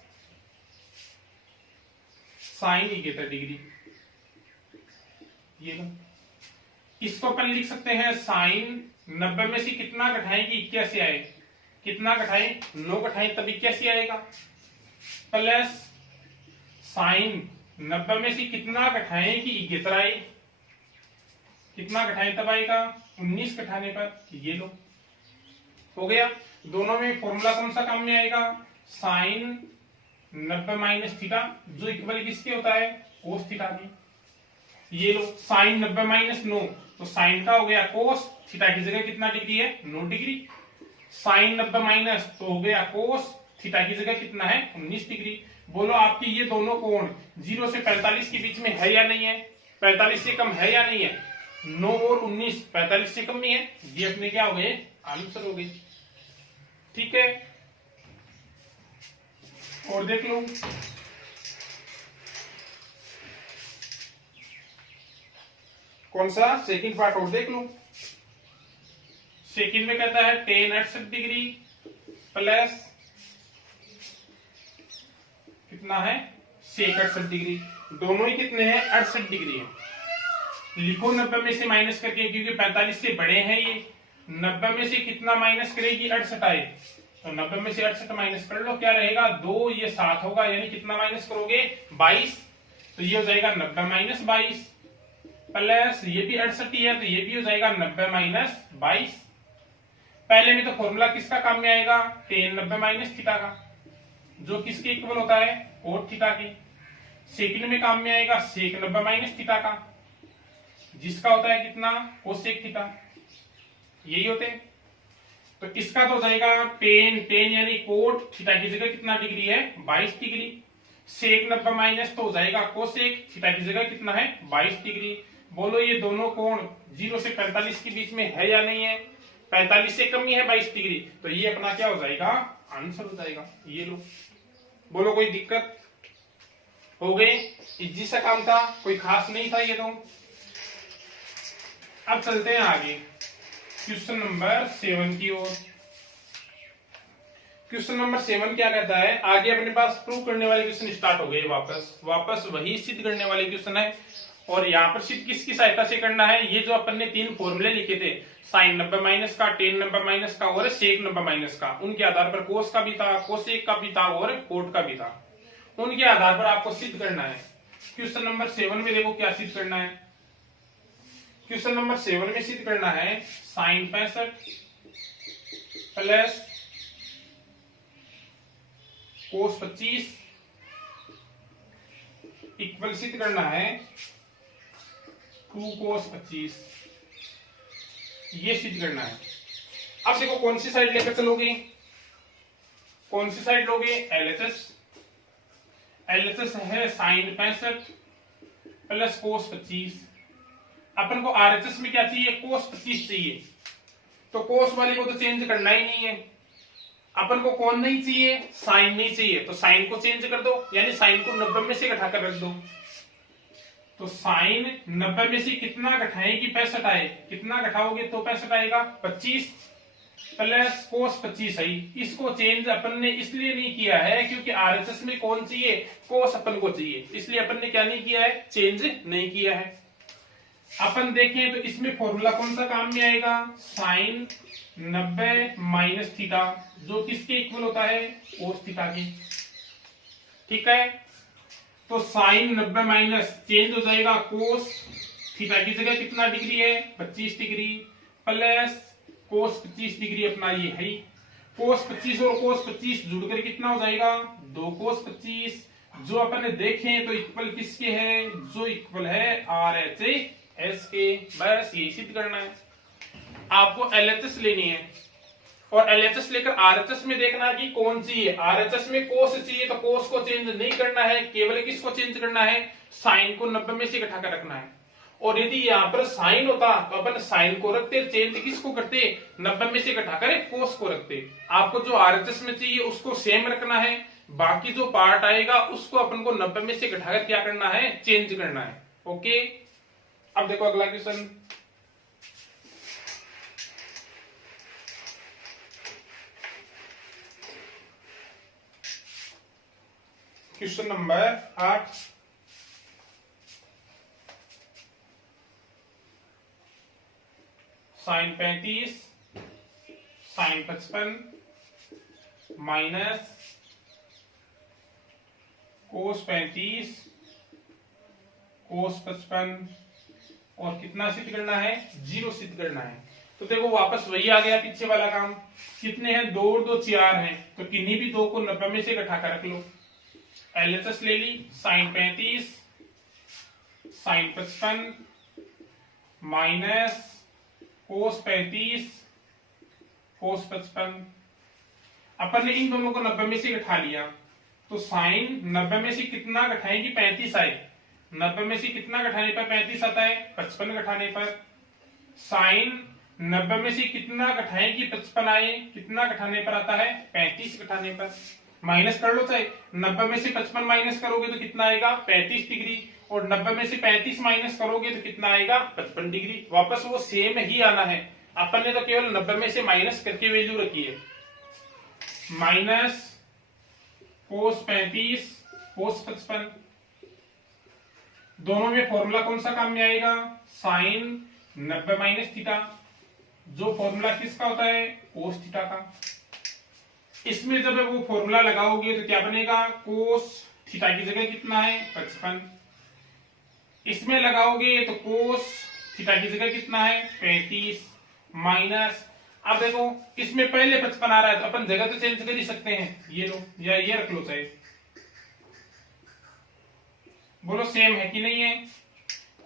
sine 71 degree. ये लो, इसको अपन लिख सकते हैं साइन 90 में से कितना घटाएं कि 81 आए, कितना घटाएं, 9 घटाएं तब 81 आएगा, प्लस साइन 90 में से कितना घटाएं कि 71 आए, कितना घटाएं तब आएगा, 19 घटाने पर। ये लो, हो गया। दोनों में फॉर्मूला कौन सा काम में आएगा, साइन 90 माइनस थीटा, जो इक्वल किसके होता है, कोस थीटा की। ये लो साइन 90 माइनस 9, तो साइन का हो गया कोस, थीटा की जगह कितना डिग्री है, 9 डिग्री। साइन 90 माइनस तो हो गया कोस, थीटा की जगह कितना है, 19 डिग्री। बोलो आपकी ये दोनों कोण 0 से 45 के बीच में है या नहीं है, 45 से कम है या नहीं है, 9 और 19 45 से कम में है, ये अपने क्या हो गए, आंसर हो गए। ठीक है, और देख लो कौन सा सेकंड पार्ट, और देख लो। सेकंड में कहता है tan 68 डिग्री प्लस कितना है, sec 68 डिग्री। दोनों ही कितने हैं, 68 डिग्री है। लिखो 90 में से माइनस करके, क्योंकि 45 से बड़े हैं ये। 90 में से कितना माइनस करेगी, 68 आए, तो 90 में से 68 माइनस कर लो, क्या रहेगा 2, ये 7 होगा, यानी कितना माइनस करोगे, 22। तो ये हो जाएगा 90 माइनस 22 प्लस ये भी 68 ही है, तो ये भी हो जाएगा 90 माइनस 22। पहले में तो फॉर्मूला किसका काम में आएगा, tan 90 माइनस थीटा का, जो किसके इक्वल होता है, कोट थीटा के। सेकंड में काम में आएगा sec 90 माइनस थीटा का, जिसका होता है कितना, कोसेक थीटा, यही होते हैं। तो इसका तो हो जाएगा tan यानी कोट थीटा की जगह कितना डिग्री है, 22 डिग्री। sec 90 माइनस तो हो जाएगा कोसेक थीटा की जगह कितना है, 22 डिग्री। बोलो ये दोनों कोण 0 से 45 के बीच में है या नहीं है, 45 से कम ही है 22 डिग्री, तो ये अपना क्या हो जाएगा, आंसर हो जाएगा। ये लो, बोलो कोई दिक्कत हो गई, इजी सा काम था, कोई खास नहीं था ये तो। अब चलते हैं आगे क्वेश्चन नंबर 7 की ओर। क्वेश्चन नंबर 7 क्या कहता है, आगे अपने पास प्रूव करने वाले क्वेश्चन स्टार्ट हो गए, वापस वही सिद्ध करने वाले क्वेश्चन है। और यहाँ पर सिद्ध किसकी सहायता से करना है, ये जो अपन ने 3 फॉर्मूले लिखे थे, साइन 90 माइनस का, tan 90 माइनस का और सेक 90 माइनस का, उनके आधार पर कोस का भी था, कोसेक का भी था और कोट का भी था, उनके आधार पर आपको सिद्ध करना है। क्वेश्चन नंबर 7 में देखो क्या सिद्ध करना है। क्वेश्चन नंबर 7 में सिद्ध करना है साइन 65 प्लस कोस 25 इक्वल सिद्ध करना है 2 कोस 25, ये सिद्ध करना है। अब देखो कौन सी साइड लेकर चलोगे, कौन सी साइड लोगे, LHS। LHS है साइन 65 प्लस कोस 25। अपन को RHS में क्या चाहिए, कोस 25 चाहिए, तो कोस वाले को तो चेंज करना ही नहीं है। अपन को कौन नहीं चाहिए, साइन नहीं चाहिए, तो साइन को चेंज कर दो, यानी साइन को 90 में से घटाकर रख दो। तो साइन 90 में से कितना घटाएगी, 65 आए, कितना घटाओगे तो 65 आएगा, 25 प्लस कोस 25 है। इसको चेंज अपन ने इसलिए नहीं किया है क्योंकि RHS में कौन चाहिए, कोस अपन को चाहिए, इसलिए अपन ने क्या नहीं किया है, चेंज नहीं किया है। अपन देखें तो इसमें फॉर्मूला कौन सा काम में आएगा, साइन 90 माइनस थीटा, जो किसके इक्वल होता है, कोस थीटा की। ठीक है, तो साइन 90 माइनस चेंज हो जाएगा कोस थीटा की जगह कितना डिग्री है, 25 डिग्री प्लस कोस 25 डिग्री अपना ये है। कोस 25 और कोस 25 जुड़कर कितना हो जाएगा, 2 कोस 25, जो अपन ने देखे तो इक्वल किसके है, जो इक्वल है RHS के। बस यही सिद्ध करना है। आपको LHS लेनी है और LHS लेकर RHS में देखना है कि कौन चाहिए। RHS में कोस चाहिए तो कोस को चेंज नहीं करना है, केवल किसको चेंज करना है, साइन को 90 में से घटाकर रखना है। और यदि यहाँ पर साइन होता तो अपन साइन को रखते, चेंज किसको करते, 90 में से घटाकर कोस को रखते। आपको जो RHS में चाहिए उसको सेम रखना है, बाकी जो पार्ट आएगा उसको अपन को 90 में से घटाकर क्या करना है, चेंज करना है। ओके, अब देखो अगला question. Question number 8, sine 35 sine 55 minus cos 35 cos 55 और कितना सिद्ध करना है, 0 सिद्ध करना है। तो देखो वापस वही आ गया पीछे वाला काम। कितने हैं, 2 और 2 4 हैं, तो किन्हीं भी 2 को 90 में से घटा कर रख लो। LHS ले ली, sign 35 sine 55 minus cos 35 cos 55। अपन ने इन दोनों को 90 में से घटा लिया, तो साइन 90 में से कितना घटाएंगे, 35 आए। 90 में से कितना घटाने पर 35 आता है, 55 घटाने पर। साइन 90 में से कितना घटाएंगे, 55 आए, कितना घटाने पर आता है, 35 घटाने पर। माइनस कर लो चाहे, 90 में से 55 माइनस करोगे तो कितना आएगा, 35 डिग्री, और 90 में से 35 माइनस करोगे तो कितना आएगा, 55 डिग्री। वापस वो सेम ही आना है। अपन ने तो केवल 90 में से माइनस करके वैल्यू रखी है। माइनस कोस 35 कोस 55, दोनों में फॉर्मूला कौन सा काम में आएगा, साइन 90 माइनस थीटा, जो फॉर्मूला किसका होता है, कोस थीटा का। इसमें जब वो फॉर्मूला लगाओगे तो क्या बनेगा, कोस थीटा की जगह कितना है, 55। इसमें लगाओगे तो कोस थीटा की जगह कितना है, 35 माइनस। अब देखो इसमें पहले 55 आ रहा है, तो अपन जगह तो चेंज कर ही सकते हैं, ये लो या ये रख लो चाहे। बोलो सेम है कि नहीं है,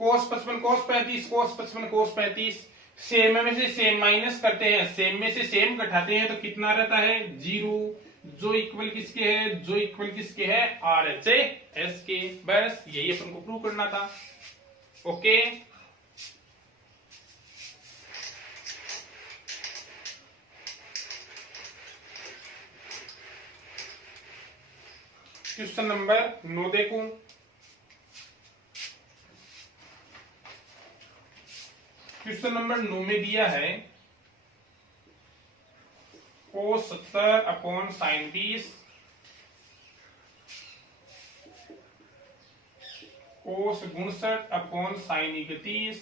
कोस 55 कोस 35 कोस 55 कोस 35। सेम में से सेम माइनस करते हैं, सेम में से सेम घटाते हैं, तो कितना रहता है, 0, जो इक्वल किसके है, जो इक्वल किसके है, RHS के। बस यही अपन को प्रूव करना था। ओके, क्वेश्चन नंबर 9 देखो। क्वेश्चन नंबर 9 में दिया है कोस 70 upon sine 20 cos 69 upon sine 31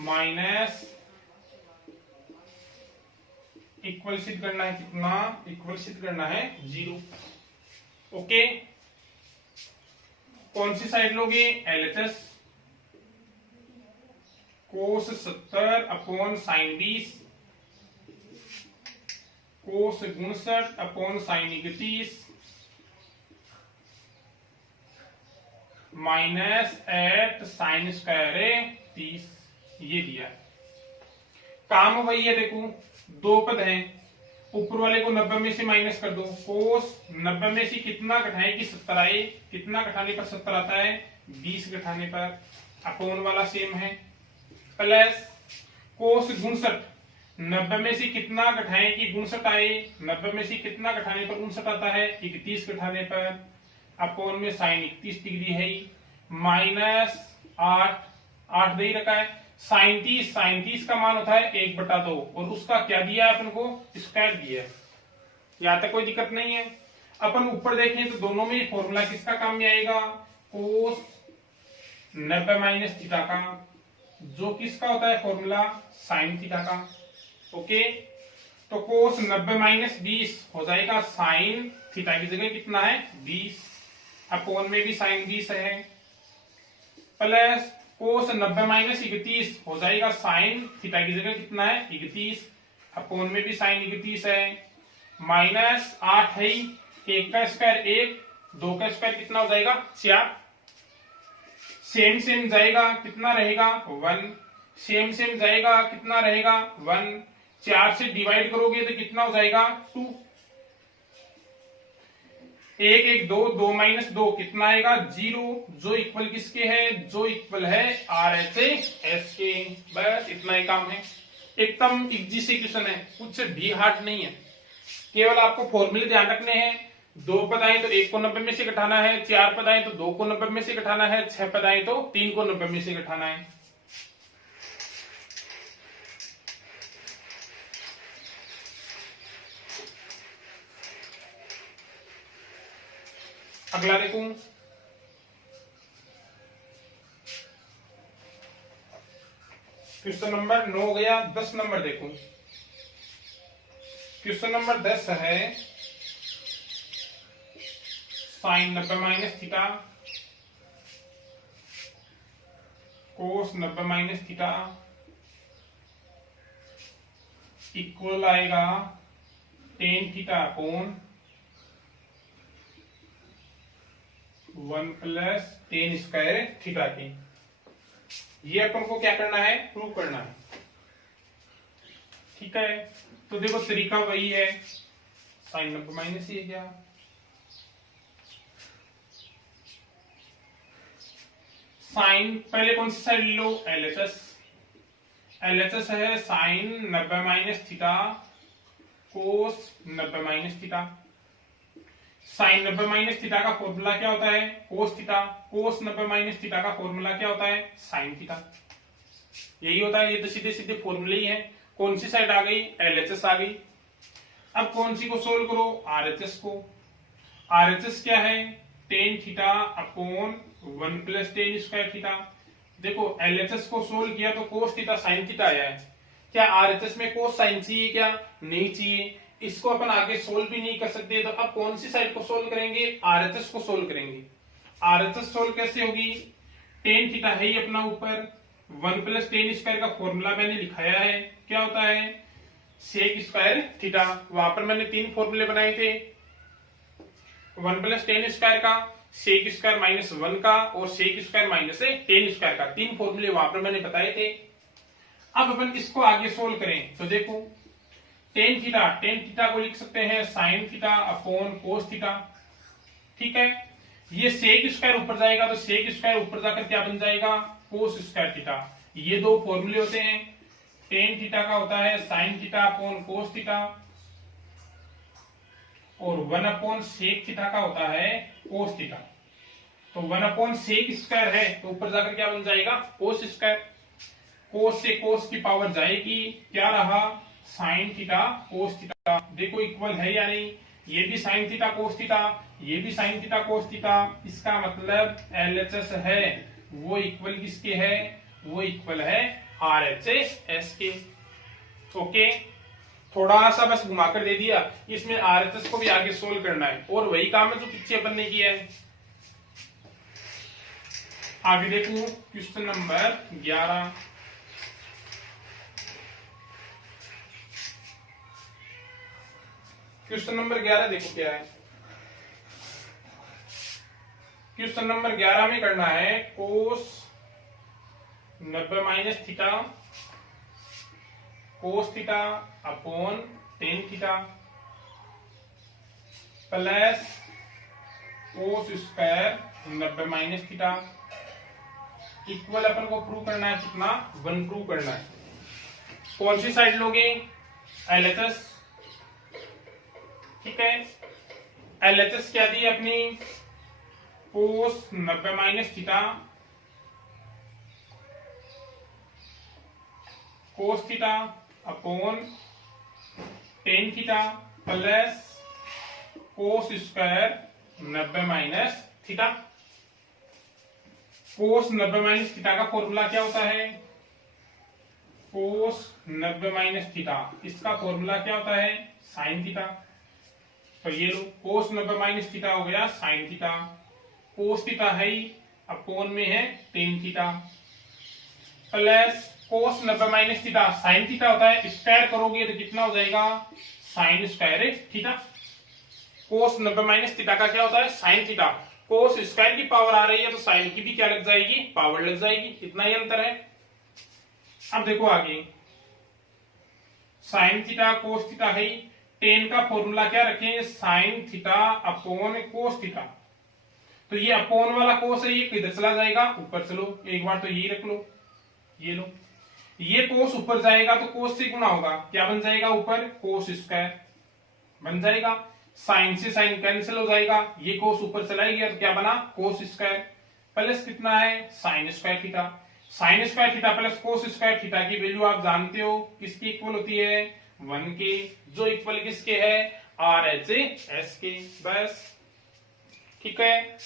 minus equal sheet करना है कितना, इक्वल शीट करना है 0। ओके, कौन सी साइड लोगे, LHS, cos 70 upon sine 20 cos 69 upon sine 31 minus eight sine square 30। ये दिया है। काम वही है, देखो 2 पद हैं, ऊपर वाले को 90 में से माइनस कर दो। कोस 90 में से कितना घटाए कि 70 आए, कितना घटाने पर 70 आता है, 20 घटाने पर। अपोन वाला सेम है, प्लस कोस 69 90 में से कितना घटाए कि 69 आए, 90 में से कितना घटाने पर 69 आता है, 31 घटाने पर। अपोन में साइन 31 डिग्री है, माइनस 8 दे रखा है। साइन 30 का मान होता है 1/2, और उसका क्या दिया है अपन को, स्क्वायर दिया है। यहां तक कोई दिक्कत नहीं है। अपन ऊपर देखें तो दोनों में फॉर्मूला किसका काम में आएगा, कोस 90 माइनस थीटा का, जो किसका होता है फॉर्मूला, साइन थीटा का। ओके, तो कोस 90 माइनस 20 हो जाएगा साइन थीटा की जगह कितना है, 20। अपोन में भी साइन 20 है, प्लस कोस 90 माइनस 31 हो जाएगा साइन थीटा की जगह कितना है, 31। अपोन में भी साइन 31 है, माइनस 8 है, 1 का स्क्वायर 1, 2 का स्क्वायर कितना हो जाएगा, 4। सेम सेम जाएगा, कितना रहेगा, 1। सेम सेम जाएगा, कितना रहेगा, 1। 4 से डिवाइड करोगे तो कितना हो जाएगा, 2। 1 1 2 2 माइनस 2 कितना आएगा, 0, जो इक्वल किसके है, जो इक्वल है RHS के। बस इतना ही काम है, एकदम इजी से क्वेश्चन है, कुछ भी हार्ड नहीं है। केवल आपको फॉर्मूले ध्यान रखने हैं। 2 पद आए तो 1 को 90 में से घटाना है, 4 पद आए तो 2 को 90 में से घटाना है, 6 पद आए तो 3 को 90 में से घटाना है। अगला देखो, क्वेश्चन नंबर 9 हो गया। 10 नंबर देखो, क्वेश्चन नंबर 10 है sine 90 minus theta cos 90 minus theta equal आएगा tan theta upon 1 plus tan square theta के। ये अपन को क्या करना है, प्रूव करना है। ठीक है, तो देखो तरीका वही है, साइन 90 माइनस ये क्या, साइन पहले कौन सी साइड लो, एलएचएस। एलएचएस है sine 90 minus theta cos 90 minus theta. Sine 90 minus theta का फॉर्मूला क्या होता है, cos theta. Cos 90 minus theta का फॉर्मूला क्या होता है, साइन थीटा। यही होता है, ये तो सीधे सीधे फॉर्मूले ही है। कौन सी साइड आ गई, एलएचएस आ गई। अब कौन सी को सोल्व करो, आरएचएस को। आरएचएस क्या है, ten theta upon 1 plus tan square theta. देखो एलएचएस को सोल्व किया तो कोस थीटा साइन थीटा आया है। क्या आरएचएस में कोस साइन चाहिए क्या, नहीं चाहिए। इसको अपन आगे सोल्व भी नहीं कर सकते, तो अब कौन सी साइड को सोल्व करेंगे, आरएचएस को सोल्व करेंगे। आरएचएस सोल्व कैसे होगी, टेन थीटा है ही अपना ऊपर, 1 प्लस टेन स्क्वायर का फॉर्मूला मैंने लिखाया है, क्या होता है सेक स्क्वायर थीटा। वहां पर मैंने 3 फॉर्मूले बनाए थे, 1 प्लस टेन स्क्वायर का, सेक स्क्वायर माइनस 1 का और sec square minus tan square का। 3 फॉर्मूले वहां पर मैंने बताए थे। अब अपन इसको आगे सोल्व करें तो देखो टेन थीटा को लिख सकते हैं sign theta upon cos theta. ठीक है, ये सेक स्क्वायर ऊपर जाएगा तो सेक स्क्वायर ऊपर जाकर क्या बन जाएगा, कोस स्क्वायर थीटा। ये 2 फॉर्मूले होते हैं, टेन थीटा का होता है साइन थीटा अपॉन कोस थीटा और 1 अपॉन सेक थीटा का होता है कोस थीटा। तो 1 अपॉन सेक स्क्वायर है तो ऊपर जाकर क्या बन जाएगा, कोस स्क्वायर। कोस से कोस की पावर जाएगी, क्या रहा साइन थीटा कोस थीटा। देखो इक्वल है या नहीं, ये भी साइन थीटा कोस थीटा, ये भी साइन थीटा कोस थीटा। इसका मतलब एलएचएस है वो इक्वल किसके है, वो इक्वल है आरएचएस के। ओके, थोड़ा सा बस घुमाकर दे दिया, इसमें आरएचएस को भी आगे सोल्व करना है और वही काम है जो पीछे अपन ने किया है। आगे देखो क्वेश्चन नंबर 11। क्वेश्चन नंबर 11 देखो क्या है। क्वेश्चन नंबर 11 में करना है cos 90 minus theta cos theta upon tan theta plus cos square 90 minus theta equal अपन को प्रूव करना है कितना, 1 प्रूव करना है। कौन सी साइड लोगे, एलएचएस। ठीक है, एलएचएस क्या दी अपनी, cos 90 minus theta cos theta upon tan theta plus cos square 90 minus theta. Cos 90 minus theta का फॉर्मूला क्या होता है, कोस 90 माइनस थीटा, इसका फॉर्मूला क्या होता है साइन थीटा। तो ये लो कोस 90 माइनस थीटा हो गया साइन थीटा, कोस थीटा है अपॉन में है टेन थीटा प्लस कोस 90 माइनस थीटा साइन थीटा होता है, स्क्वायर करोगे तो कितना हो जाएगा sine square theta. Cos 90 minus theta का क्या होता है साइन थीटा, कोस स्क्वायर की पावर आ रही है तो साइन की भी क्या लग जाएगी, पावर लग जाएगी, इतना ही अंतर है। अब देखो आगे साइन थीटा कोस थीटा है, टेन का फॉर्मूला क्या रखें sign theta upon cos theta. तो ये अपॉन वाला कोस है ये किधर चला जाएगा, ऊपर चलो, एक बार तो यही रख लो, ये लो, ये कोस ऊपर जाएगा तो कोस से गुणा होगा, क्या बन जाएगा ऊपर कोस स्क्वायर बन जाएगा, साइन से साइन कैंसिल हो जाएगा, ये कोस ऊपर चला गया तो क्या बना कोस स्क्वायर प्लस कितना है sign square theta. Sign square theta plus cos square theta की वैल्यू आप जानते हो किसकी इक्वल होती है 1 के, जो इक्वल किसके है आरएचएस के। बस ठीक है,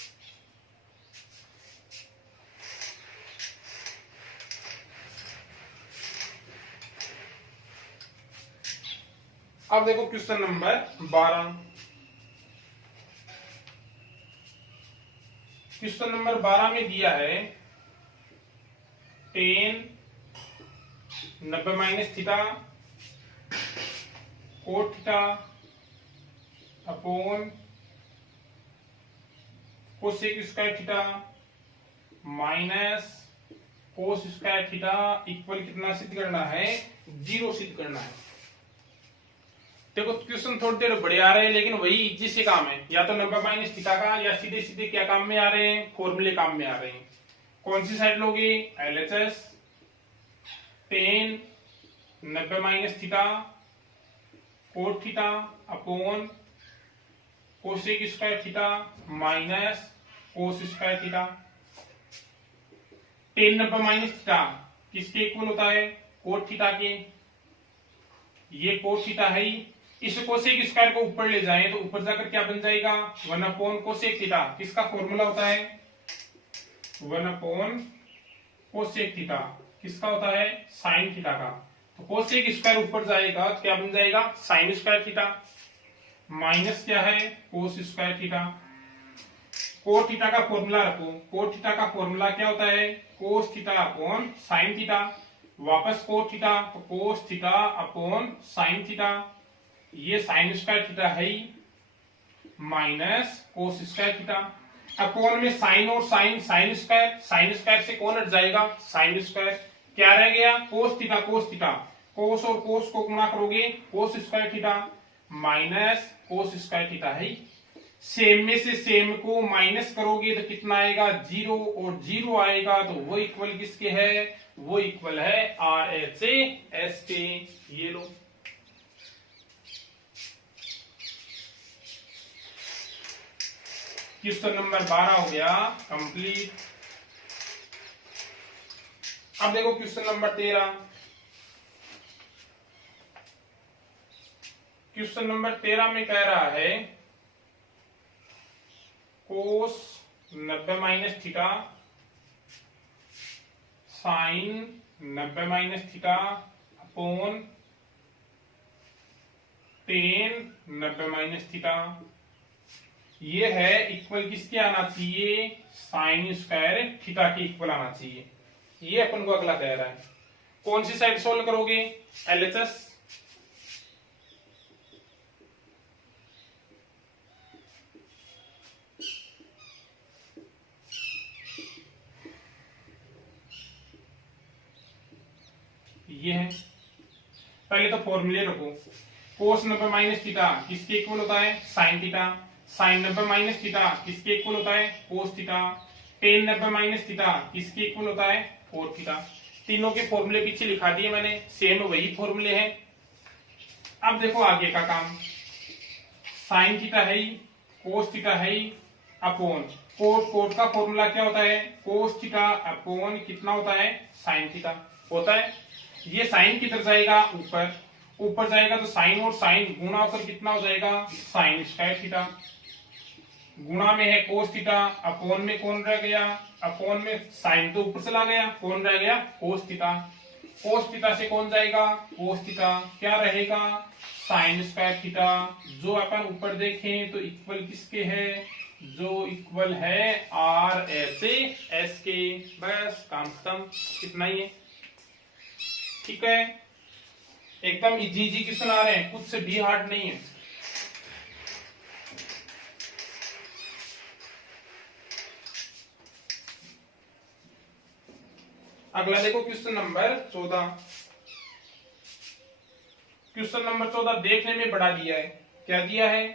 अब देखो क्वेश्चन नंबर 12। क्वेश्चन नंबर 12 में दिया है tan 90 minus theta cot theta upon cosec square theta minus cos square theta equal कितना सिद्ध करना है? 0 सिद्ध करना है। देखो क्वेश्चन थोड़ी देर बड़े आ रहे हैं, लेकिन वही इजी से काम है। या तो 90 माइनस थीटा का, या सीधे सीधे क्या काम में आ रहे हैं? फॉर्मूले काम में आ रहे हैं। कौन सी साइड लोगे? LHS ten 90 minus theta cot theta upon cosec square theta minus cos square theta. Tan 90 minus theta किसके इक्वल होता है? कोट थीटा के। ये कोट थीटा है ही। इस कोसेक स्क्वायर को ऊपर ले जाएं तो ऊपर जाकर क्या बन जाएगा? 1 अपॉन कोसेक थीटा। किसका फॉर्मूला होता है? 1 अपॉन कोसेक थीटा। किसका होता है? साइन थीटा का। तो कोसेक स्क्वायर ऊपर जाएगा तो क्या बन जाएगा? साइन स्क्वायर थीटा माइनस क्या है? Cos square theta. Cot theta का फॉर्मूला रखो। कोट थीटा का फॉर्मूला क्या होता है? Cos theta upon sine theta. वापस कोट थीटा तो cos theta upon sine theta. ये साइन स्क्वायर थीटा है ही minus cos square theta. Upon में साइन और साइन, साइन स्क्वायर से कौन हट जाएगा? Sine square. क्या रह गया? कोस थीटा कोस थीटा। कोस और कोस को गुणा करोगे कोस square theta minus cos square theta है। सेम में से सेम को माइनस करोगे तो कितना आएगा? 0 और 0 आएगा तो वो इक्वल किसके है? वो इक्वल है RHS के। ये लो। क्वेश्चन नंबर 12 हो गया कंप्लीट। अब देखो क्वेश्चन नंबर 13। क्वेश्चन नंबर 13 में कह रहा है cos 90 minus theta sine 90 minus theta upon ten 90 minus theta. ये है इक्वल किसके आना चाहिए? साइन स्क्वायर थीटा के इक्वल आना चाहिए। ये अपन को अगला कह रहा है। कौन सी साइड सोल्व करोगे? LHS ये है। पहले तो फॉर्मूले रखो। कोस 90 माइनस थीटा किसके इक्वल होता है? Sine theta. Sine 90 minus theta किसके इक्वल होता है? Cos theta. Tan 90 minus theta किसके इक्वल होता है? Cos theta. तीनों के फॉर्मूले पीछे लिखा दिए मैंने, सेम वही फॉर्मूले हैं। अब देखो आगे का काम। साइन थीटा है ही, कोस थीटा है ही, अपॉन कोट का फॉर्मूला क्या होता है? कोस थीटा अपॉन कितना होता है? साइन थीटा होता है। ये साइन किधर जाएगा? ऊपर जाएगा तो साइन और साइन गुणा होकर कितना हो जाएगा? Sine square theta. गुणा में है कोस थीटा, अपॉन में कौन रह गया? अपॉन में साइन तो ऊपर चला गया, कौन रह गया? कोस थीटा। कोस थीटा से कौन जाएगा? Cos theta. क्या रहेगा? Sign square theta. जो अपन ऊपर देखें तो इक्वल किसके है? जो इक्वल है RHS के। बस काम खत्म, इतना ही है। ठीक है, एकदम इजी क्वेश्चन आ रहे हैं, कुछ से भी हार्ड नहीं है। अगला देखो क्वेश्चन नंबर 14। क्वेश्चन नंबर 14 देखने में बड़ा दिया है। क्या दिया है?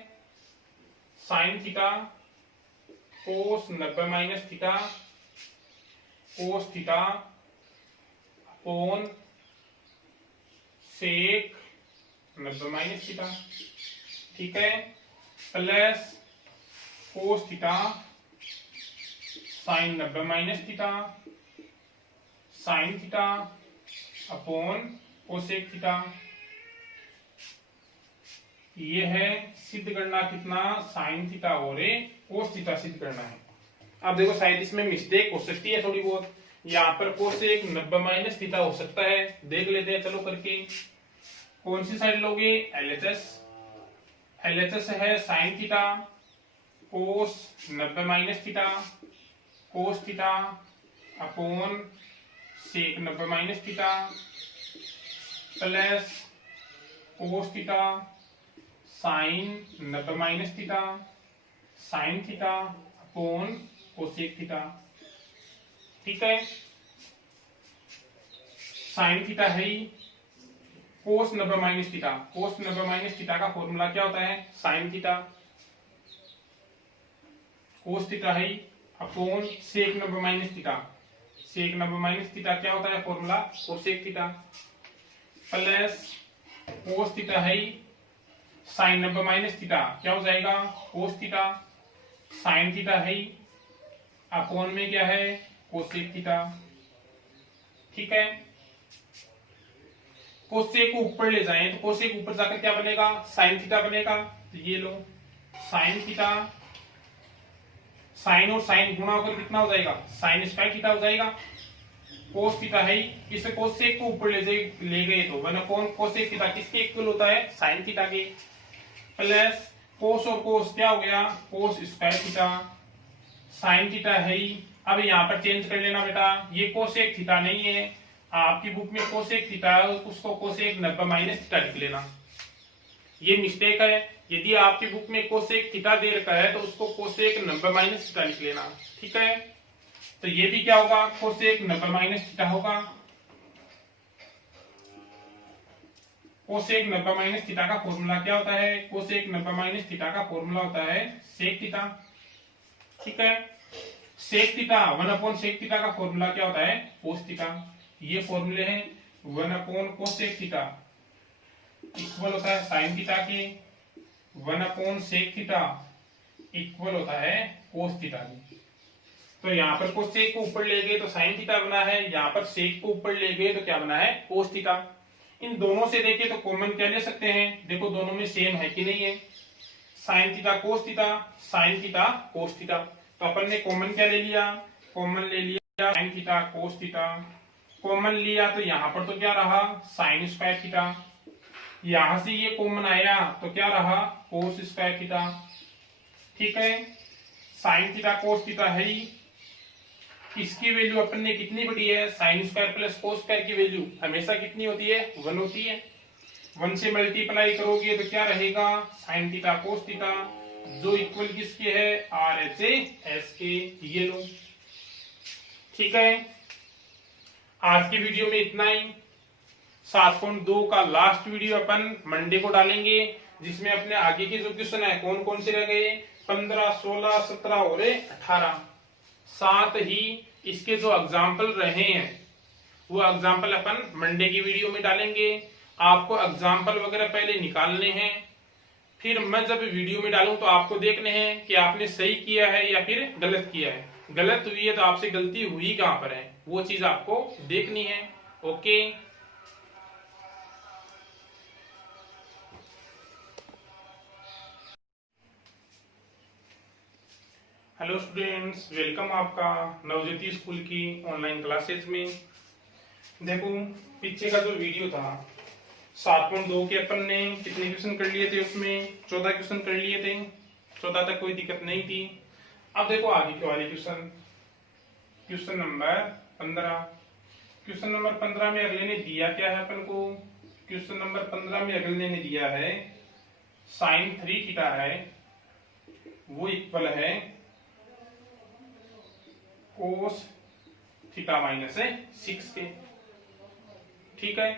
Sine theta cos 90 minus theta cos theta upon sec 90 minus theta. ठीक है, plus cos theta sine 90 minus theta sine theta upon cosec theta. ये है सिद्ध करना कितना? साइन थीटा और कोस थीटा सिद्ध करना है। अब देखो शायद इसमें मिस्टेक हो सकती है थोड़ी बहुत। यहाँ पर कोसेक 90 माइनस थीटा हो सकता है, देख लेते हैं चलो करके। कौन सी साइड लोगे? LHS। LHS है sine theta cos 90 minus theta cos theta upon sec 90 minus theta plus cos theta sine 90 minus theta sine theta upon cosec theta. ठीक है, साइन थीटा है cos 90 minus theta. Cos 90 minus theta का formula क्या होता है? Sine theta. Cos theta है upon sec 90 minus theta. Sec 90 minus theta क्या होता है? Formula cosec theta plus cos theta है साइन 90 माइनस थीटा। क्या हो जाएगा? कोस थीटा। साइन थीटा है अपॉन में क्या है? Cosec theta. ठीक है, कोसेक को ऊपर ले जाएं तो कोसेक ऊपर जाकर क्या बनेगा? साइन थीटा बनेगा। तो ये लो साइन थीटा, साइन और साइन गुणा होकर कितना हो जाएगा? साइन स्क्वायर थीटा हो जाएगा। कोस थीटा है, इसे कोसेक को ऊपर ले गए तो 1 कोसेक थीटा किसके इक्वल होता है? साइन थीटा के। प्लस कोस और कोस क्या हो गया? कोस स्क्वायर थीटा। साइन थीटा है, अब यहाँ पर चेंज कर लेना बेटा, ये कोसेक थीटा नहीं है, आपकी बुक में कोसेक थीटा है, उसको कोसेक 90 माइनस थीटा लिख लेना। ये मिस्टेक है, यदि आपकी बुक में कोसेक थीटा दे रखा है तो उसको कोसेक 90 माइनस थीटा लिख लेना। ठीक है, तो ये भी क्या होगा? कोसेक 90 माइनस थीटा होगा। कोसेक 90 माइनस थीटा का फॉर्मूला क्या होता है? कोसेक 90 माइनस थीटा का फॉर्मूला होता है सेक थीटा। ठीक है, सेक थीटा 1 सेक थीटा का फॉर्मूला क्या होता है? Cos theta. ये फॉर्मूले हैं 1 कोसेक थीटा इक्वल होता है साइन थीटा के, 1 सेक थीटा इक्वल होता है कोस थीटा के। तो यहाँ पर कोसेक को ऊपर ले गए तो साइन थीटा बना है, यहाँ पर सेक को ऊपर ले गए तो क्या बना है? Cos theta. इन दोनों से देखे तो कॉमन क्या ले सकते हैं? देखो दोनों में सेम है कि नहीं है? Sine theta cos theta, sine theta cos theta. तो अपन ने कॉमन क्या ले लिया? कॉमन ले लिया sign theta cos theta. Common लिया तो यहाँ पर तो क्या रहा? Sign square theta. यहां से ये कॉमन आया तो क्या रहा? कोस स्क्वायर थीटा। ठीक है, साइन थीटा कोस थीटा है, इसकी वैल्यू अपन ने कितनी पढ़ी है? Sine square plus cos square की वैल्यू हमेशा कितनी होती है? 1 होती है। 1 से मल्टीप्लाई करोगे तो क्या रहेगा? साइन थीटा कोस थीटा, जो इक्वल किसके है? आर एच एस के। ये लो। ठीक है, आज की वीडियो में इतना ही। 7.2 का लास्ट वीडियो अपन मंडे को डालेंगे, जिसमें अपने आगे के जो क्वेश्चन है कौन कौन से रह गए? 15, 16, 17 और 18। साथ ही इसके जो एग्जाम्पल रहे हैं वो एग्जाम्पल अपन मंडे की वीडियो में डालेंगे। आपको एग्जाम्पल वगैरह पहले निकालने हैं, फिर मैं जब वीडियो में डालूं तो आपको देखने हैं कि आपने सही किया है या फिर गलत किया है। गलत हुई है तो आपसे गलती हुई कहां पर है वो चीज आपको देखनी है। ओके, हेलो स्टूडेंट्स, वेलकम आपका नवज्योति स्कूल की ऑनलाइन क्लासेज में। देखो पीछे का जो वीडियो था 7.2 के अपन ने कितने क्वेश्चन कर लिए थे? उसमें 14 क्वेश्चन कर लिए थे। 14 तक कोई दिक्कत नहीं थी। अब देखो आगे के वाले question, question number 15। Question number 15 में अगले ने दिया क्या है अपन को? क्वेश्चन नंबर 15 में अगले ने दिया है साइन 3 थीटा है, वो इक्वल है कोस थीटा माइनस 6 के। ठीक है,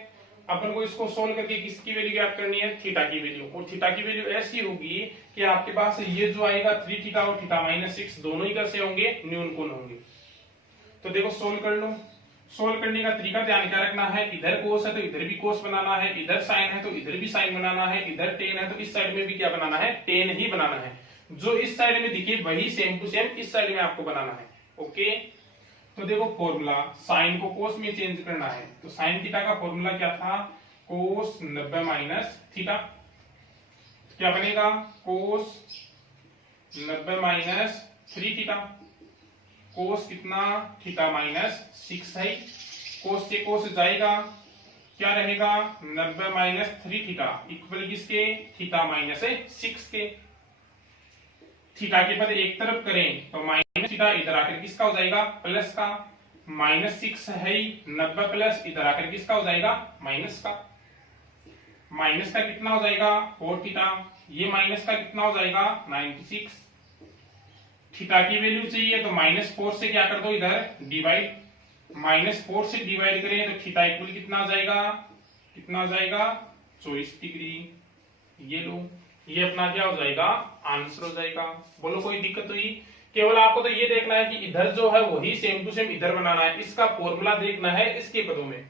अपन को इसको सोल्व करके किसकी वैल्यू ज्ञात करनी है? थीटा की वैल्यू। और थीटा की वैल्यू ऐसी होगी कि आपके पास ये जो आएगा 3 थीटा और थीटा माइनस 6 दोनों ही कैसे होंगे? न्यून कोण होंगे। तो देखो सोल्व कर लो। सोल्व करने का तरीका ध्यान क्या रखना है? इधर कोस है तो इधर भी कोस बनाना है, इधर साइन है तो इधर भी साइन बनाना है, इधर टेन है तो इस साइड में भी क्या बनाना है? टेन ही बनाना है। जो इस साइड में दिखे वही सेम टू सेम इस साइड में आपको बनाना है। ओके, तो देखो फॉर्मूला, साइन को कोस में चेंज करना है तो साइन थीटा का फॉर्मूला क्या था? कोस 90 माइनस थीटा। क्या बनेगा? कोस 90 माइनस 3 थीटा। कोस कितना? थीटा माइनस 6 है। कोस से कोस जाएगा, क्या रहेगा? 90 माइनस 3 थीटा इक्वल किसके? थीटा माइनस 6 के। थीटा के पद एक तरफ करें तो माइनस थीटा इधर आकर किसका हो जाएगा? प्लस का। -6 है ही, 90 प्लस इधर आकर किसका हो जाएगा माइनस का। माइनस का कितना हो जाएगा cot थीटा, ये माइनस का कितना हो जाएगा 96। थीटा की वैल्यू चाहिए तो -4 से क्या कर दो इधर डिवाइड, -4 से डिवाइड करें तो थीटा इक्वल कितना आ जाएगा, कितना आ जाएगा 24 डिग्री। ये लो, ये अपना क्या हो जाएगा आंसर हो जाएगा। बोलो कोई दिक्कत हुई? केवल आपको तो ये देखना है कि इधर जो है वही सेम टू सेम इधर बनाना है, इसका फॉर्मूला देखना है इसके पदों में,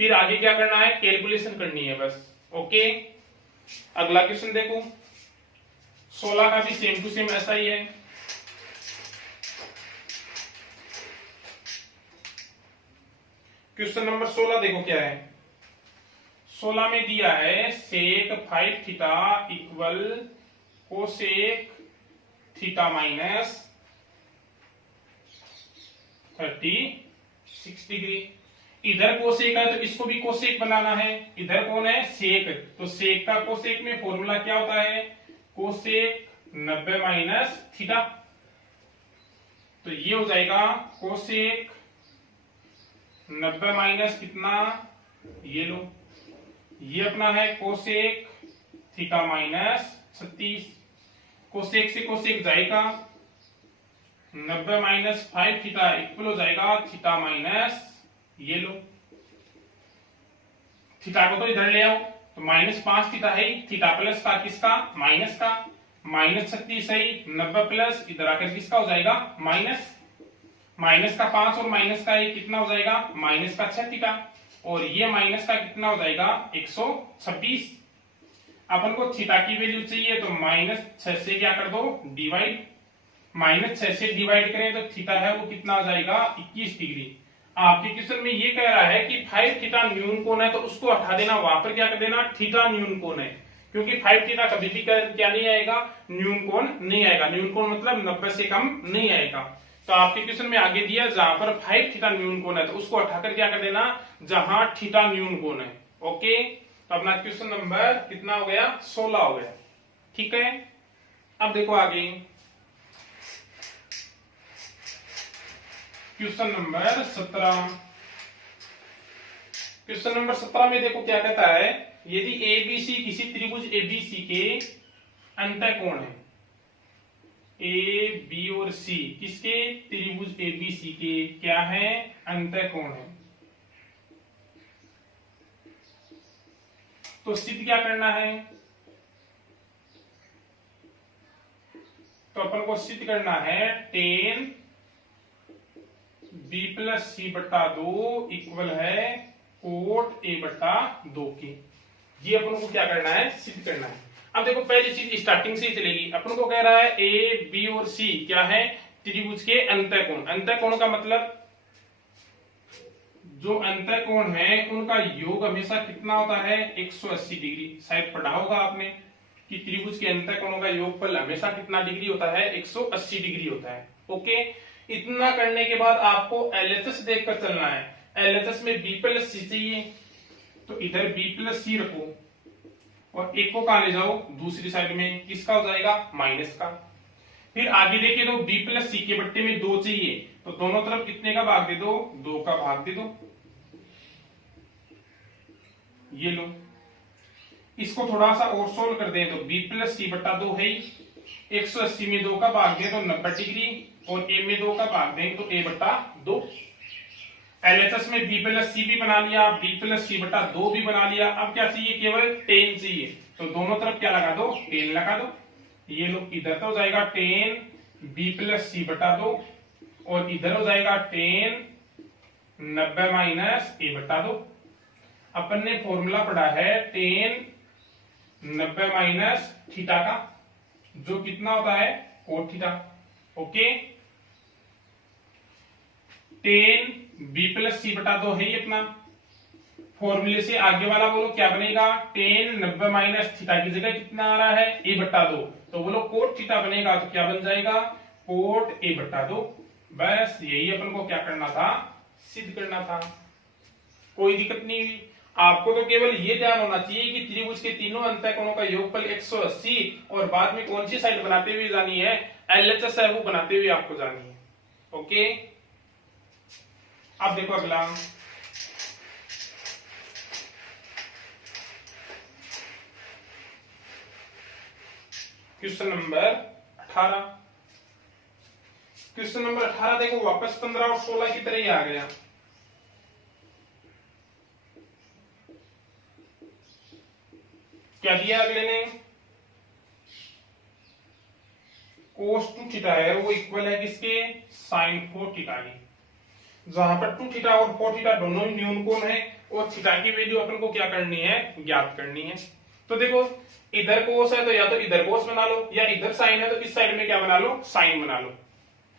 फिर आगे क्या करना है कैलकुलेशन करनी है बस। ओके, अगला क्वेश्चन देखो, 16 का भी सेम टू सेम ऐसा ही है। क्वेश्चन नंबर 16 देखो क्या है। 16 में दिया है सेक 5 theta equal cosec theta minus 36 degree. इधर कोसेक है तो इसको भी कोसेक बनाना है, इधर कौन है सेक, तो सेक का कोसेक में फॉर्मूला क्या होता है कोसेक 90 माइनस थीटा। तो ये हो जाएगा कोसेक 90 माइनस कितना, ये लो, ये अपना है कोसेक थीटा माइनस 36। कोसेक से कोसेक जाएगा, 90 माइनस 5 थीटा इक्वल हो जाएगा थीटा माइनस, ये लो, थीटा को तो इधर ले आओ तो -5 थीटा है, थीटा प्लस का किसका माइनस का, -36 है 90 प्लस इधर आकर किसका हो जाएगा माइनस, माइनस का 5 और माइनस का 1 कितना हो जाएगा माइनस का 6 थीटा, और ये माइनस का कितना हो जाएगा 126। अपन को थीटा की वैल्यू चाहिए तो -6 से क्या कर दो डिवाइड, -6 से डिवाइड करें तो थीटा है वो कितना आ जाएगा 21 डिग्री। आपके क्वेश्चन में ये कह रहा है कि 5 थीटा न्यून कोण है तो उसको हटा देना, वहां पर क्या कर देना थीटा न्यून कोण है, क्योंकि 5 थीटा कभी भी क्या नहीं आएगा न्यून कोण नहीं आएगा, न्यून कोण मतलब 90 से कम नहीं आएगा। तो आपके क्वेश्चन में आगे दिया जहां पर 5 थीटा न्यून कोण है तो उसको हटाकर क्या कर देना जहां थीटा न्यून कोण है। ओके, तो अपना क्वेश्चन नंबर कितना हो गया 16 हो गया। ठीक है, अब देखो आगे क्वेश्चन नंबर 17। क्वेश्चन नंबर 17 में देखो क्या कहता है, यदि एबीसी किसी त्रिभुज एबीसी के अंतःकोण है, ए बी और सी किसके त्रिभुज एबीसी के क्या है अंतःकोण है, तो सिद्ध क्या करना है, तो अपन को सिद्ध करना है tan b प्लस सी बट्टा 2 इक्वल है कोट ए बट्टा 2 की। ये अपन को क्या करना है सिद्ध करना है। अब देखो पहली चीज स्टार्टिंग से ही चलेगी, अपन को कह रहा है ए बी और सी क्या है त्रिभुज के अंतःकोण। अंतःकोण का मतलब जो अंतःकोण है उनका योग हमेशा कितना होता है 180 डिग्री। शायद पढ़ा होगा आपने कि त्रिभुज के अंतःकोणों का योगफल हमेशा कितना डिग्री होता है 180 डिग्री होता है। ओके, इतना करने के बाद आपको एलएचएस देखकर चलना है। एलएचएस में बी प्लस सी चाहिए तो इधर बी प्लस सी रखो और एक को कहां ले जाओ दूसरी साइड में, किसका हो जाएगा माइनस का। फिर आगे देखे तो बी प्लस सी के बट्टे में 2 चाहिए तो दोनों तरफ कितने का भाग दे दो 2 का भाग दे दो। ये लो, इसको थोड़ा सा और सोल्व कर दें तो b प्लस सी बट्टा 2 है, 180 में 2 का भाग दें तो 90 डिग्री और a में 2 का भाग दें तो a बट्टा 2। एलएचएस में b प्लस सी भी बना लिया, b प्लस सी बट्टा 2 भी बना लिया। अब क्या चाहिए केवल tan चाहिए तो दोनों तरफ क्या लगा दो tan लगा दो। ये लो, इधर तो हो जाएगा tan b प्लस सी बट्टा 2 और इधर हो जाएगा tan 90 माइनस a बट्टा 2। अपन ने फॉर्मूला पढ़ा है tan 90 माइनस थीटा का जो कितना होता है cot theta. Okay, tan b plus C बटा 2 है ये अपना। फॉर्मूले से आगे वाला बोलो क्या बनेगा tan 90 माइनस थीटा की जगह कितना आ रहा है a बटा 2 तो बोलो कोट थीटा बनेगा तो क्या बन जाएगा कोट a बटा 2। बस यही अपन को क्या करना था सिद्ध करना था, कोई दिक्कत नहीं हुई। आपको तो केवल ये ध्यान होना चाहिए कि त्रिभुज के तीनों अंतःकोणों का योगफल 180 और बाद में कौन सी साइड बनाते हुए जानी है एलएचएस है वो बनाते हुए आपको जानी है। ओके, अब देखो अगला, क्वेश्चन नंबर 18। क्वेश्चन नंबर 18 देखो, वापस 15 और 16 की तरह ही आ गया। क्या दिया अगले ने, कोस 2 थीटा है वो इक्वल है किसके, साइन 4 थीटा की। जहां पर 2 थीटा और 4 थीटा दोनों ही न्यून कोण है और थीटा की वैल्यू अपन को क्या करनी है, ज्ञात करनी है। तो देखो इधर कोस है तो या तो इधर कोस बना लो, या इधर साइन है तो इस साइड में क्या बना लो, साइन बना लो।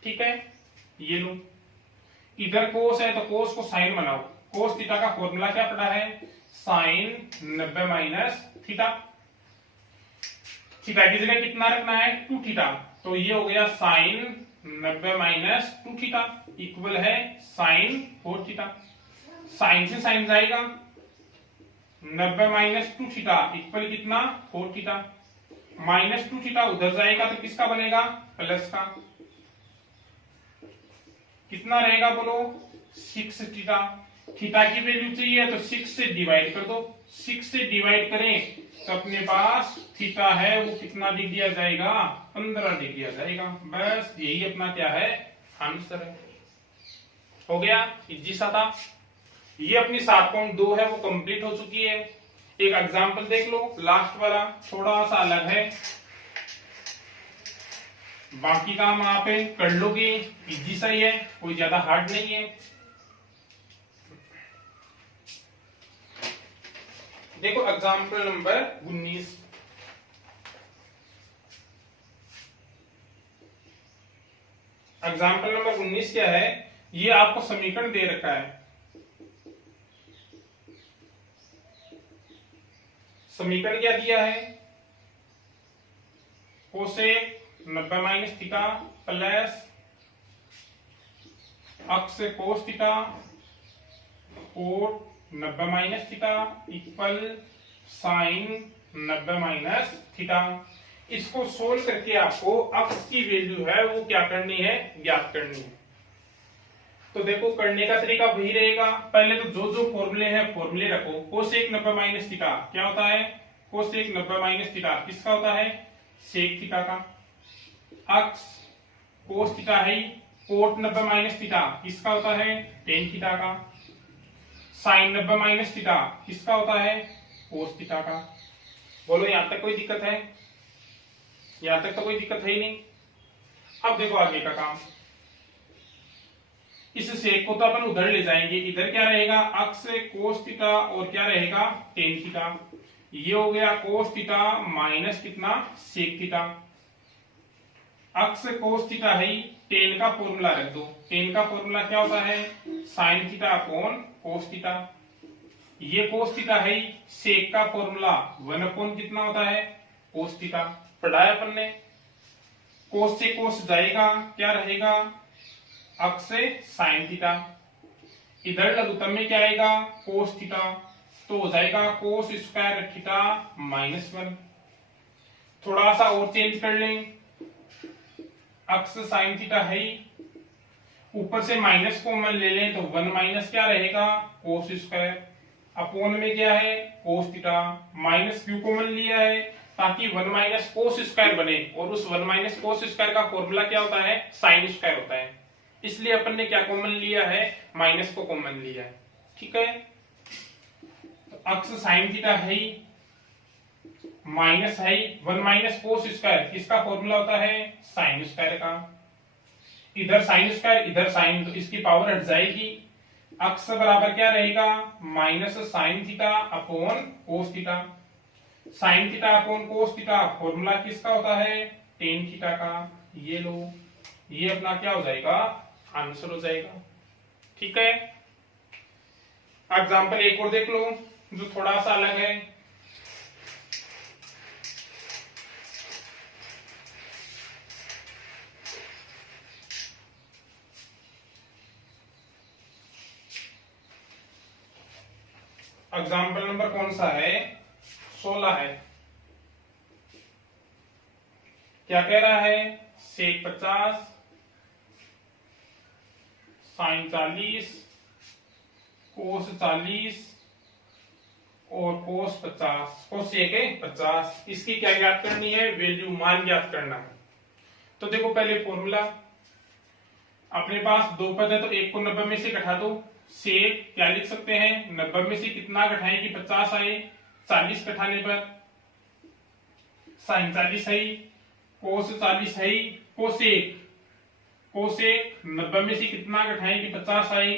ठीक है, ये लो, इधर कोस है तो कोस को साइन बनाओ। कोस थीटा का फॉर्मूला क्या पड़ा है, साइन 90 माइनस थीटा। थीटा की जगह कितना रखना है, 2 थीटा, तो ये हो गया साइन 90 माइनस 2 थीटा इक्वल है साइन 4 थीटा। साइन से साइन जाएगा, 90 माइनस 2 थीटा इक्वल कितना, 4 थीटा। माइनस 2 थीटा उधर जाएगा तो किसका बनेगा, प्लस का। कितना रहेगा बोलो, 6 थीटा। थीटा की वैल्यू चाहिए तो 6 से डिवाइड कर दो। 6 से डिवाइड करें तो अपने पास थीटा है वो कितना लिख दिया जाएगा, 15 लिख दिया जाएगा। बस यही अपना क्या है, आंसर है। हो गया, इजी सा था। ये अपनी 7.2 है वो कंप्लीट हो चुकी है। एक एग्जांपल देख लो, लास्ट वाला थोड़ा सा अलग है, बाकी काम आप कर लोगे, इजी सा ही है, कोई ज्यादा हार्ड नहीं है। देखो एग्जांपल नंबर 19। एग्जांपल नंबर 19 क्या है, ये आपको समीकरण दे रखा है। समीकरण क्या दिया है, cosec 90 minus theta plus x cos theta और 90 minus theta equal sine 90 minus theta. इसको सोल्व करके आपको अक्स की वैल्यू है वो क्या करनी है, ज्ञात करनी है। तो देखो करने का तरीका वही रहेगा, पहले तो जो जो फॉर्मूले हैं फॉर्मूले रखो। कोसेक 90 माइनस थीटा क्या होता है, कोसेक 90 माइनस थीटा किसका होता है, सेक थीटा का। अक्स कोस थीटा है, कोट 90 माइनस थीटा किसका होता है, टेन थीटा का। साइन 90 माइनस थीटा किसका होता है, कोस थीटा का। बोलो यहां तक कोई दिक्कत है, यहां तक तो कोई दिक्कत है ही नहीं। अब देखो आगे का काम, इस सेक को तो अपन उधर ले जाएंगे, इधर क्या रहेगा, अक्स कोस थीटा और क्या रहेगा, टेन थीटा। ये हो गया कोस थीटा माइनस कितना, सेक थीटा। अक्स कोस थीटा है, टेन का फॉर्मूला रख दो। टेन का फॉर्मूला क्या होता है, sine theta upon cos theta. ये कोस थीटा है, सेक का फॉर्मूला 1 अपॉन कितना होता है, कोस थीटा। पढ़ाया अपन ने, कोस से कोस जाएगा, क्या रहेगा, अक्स से साइन थीटा। इधर लघुत्तम में क्या आएगा, कोस थीटा, तो हो जाएगा कोस स्क्वायर थीटा माइनस 1। थोड़ा सा और चेंज कर लें, अक्स साइन थीटा है, ऊपर से माइनस कॉमन ले लें तो 1 माइनस क्या रहेगा, कोस स्क्वायर। अपोन में क्या है, cos theta, minus Q common लिया है ताकि 1 माइनस कोस स्क्वायर बने, और उस 1 माइनस कोस स्क्वायर का फॉर्मूला क्या होता है, साइन स्क्वायर होता है। इसलिए अपन ने क्या कॉमन लिया है, माइनस को कॉमन लिया है। ठीक है, तो अक्स साइन थीटा है, माइनस है 1 माइनस कोस स्क्वायर, किसका फॉर्मूला होता है, साइन स्क्वायर का। इधर साइन स्क्वायर इधर साइन, तो इसकी पावर हट जाएगी। अक्स बराबर क्या रहेगा, माइनस साइन थीटा अपॉन कोस theta. Sine theta upon cos theta formula किसका होता है, टेन थीटा का। ये लो, ये अपना क्या हो जाएगा, आंसर हो जाएगा। ठीक है, एग्जाम्पल एक और देख लो जो थोड़ा सा अलग है। एग्जाम्पल नंबर कौन सा है, 16 है। क्या कह रहा है, सेक 50 साइन 40 कोस 40 और कोस 50, कोस सेक है 50। इसकी क्या ज्ञात करनी है? वैल्यू, मान ज्ञात करना है। तो देखो पहले फॉर्मूला, अपने पास दो पद है तो एक को 90 में से घटा दो। सेक क्या लिख सकते हैं? 90 में से कितना घटाएं कि 50 आए? 40 घटाने पर साइन 40 है, कोस 40 है, कोसेक 90 में से कितना घटाएं कि 50 आए?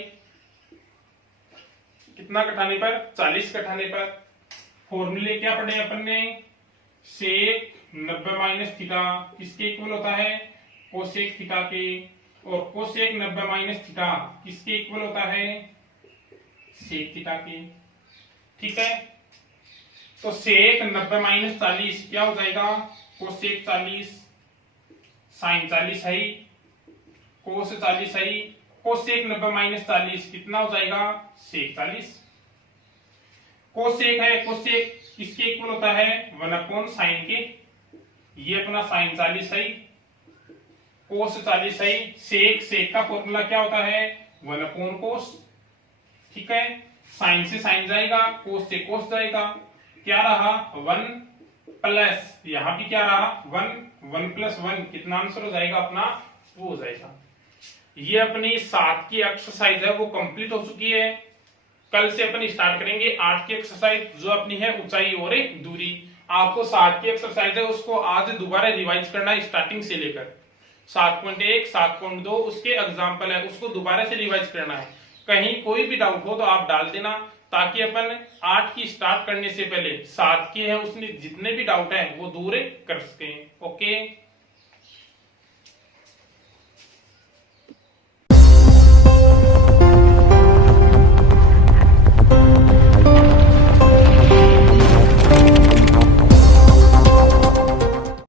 कितना घटाने पर? 40 घटाने पर। फॉर्मूले क्या पढ़े अपन ने? सेक 90 माइनस थीटा किसके इक्वल होता है? कोसेक थीटा के। और कोसेक 90 माइनस थीटा किसके इक्वल होता है? सेक थीटा के। ठीक है, तो सेक 90 माइनस 40 क्या हो जाएगा? कोसेक 40, साइन 40 है, कोस 40 है, कोसेक 90 माइनस 40 कितना हो जाएगा? सेक 40। कोसेक है, कोसेक किसके इक्वल होता है? 1 साइन के। ये अपना साइन 40 है, कोस 40 है, सेक का फॉर्मूला क्या होता है? 1 कोस। ठीक है, साइन से साइन जाएगा, कोस से कोस जाएगा, क्या रहा? 1 प्लस, यहां भी क्या रहा? 1 प्लस 1 कितना आंसर हो जाएगा अपना? 2 हो जाएगा। ये अपनी 7 की एक्सरसाइज है वो कंप्लीट हो चुकी है। कल से अपन स्टार्ट करेंगे 8 की एक्सरसाइज, जो अपनी है ऊंचाई और दूरी। आपको 7 की एक्सरसाइज है उसको आज दोबारा रिवाइज करना है, स्टार्टिंग से लेकर 7.1, 7.2 उसके एग्जाम्पल है, उसको दोबारा से रिवाइज करना है। कहीं कोई भी डाउट हो तो आप डाल देना, ताकि अपन 8 की स्टार्ट करने से पहले 7 की है उसमें जितने भी डाउट है वो दूर कर सकें। ओके।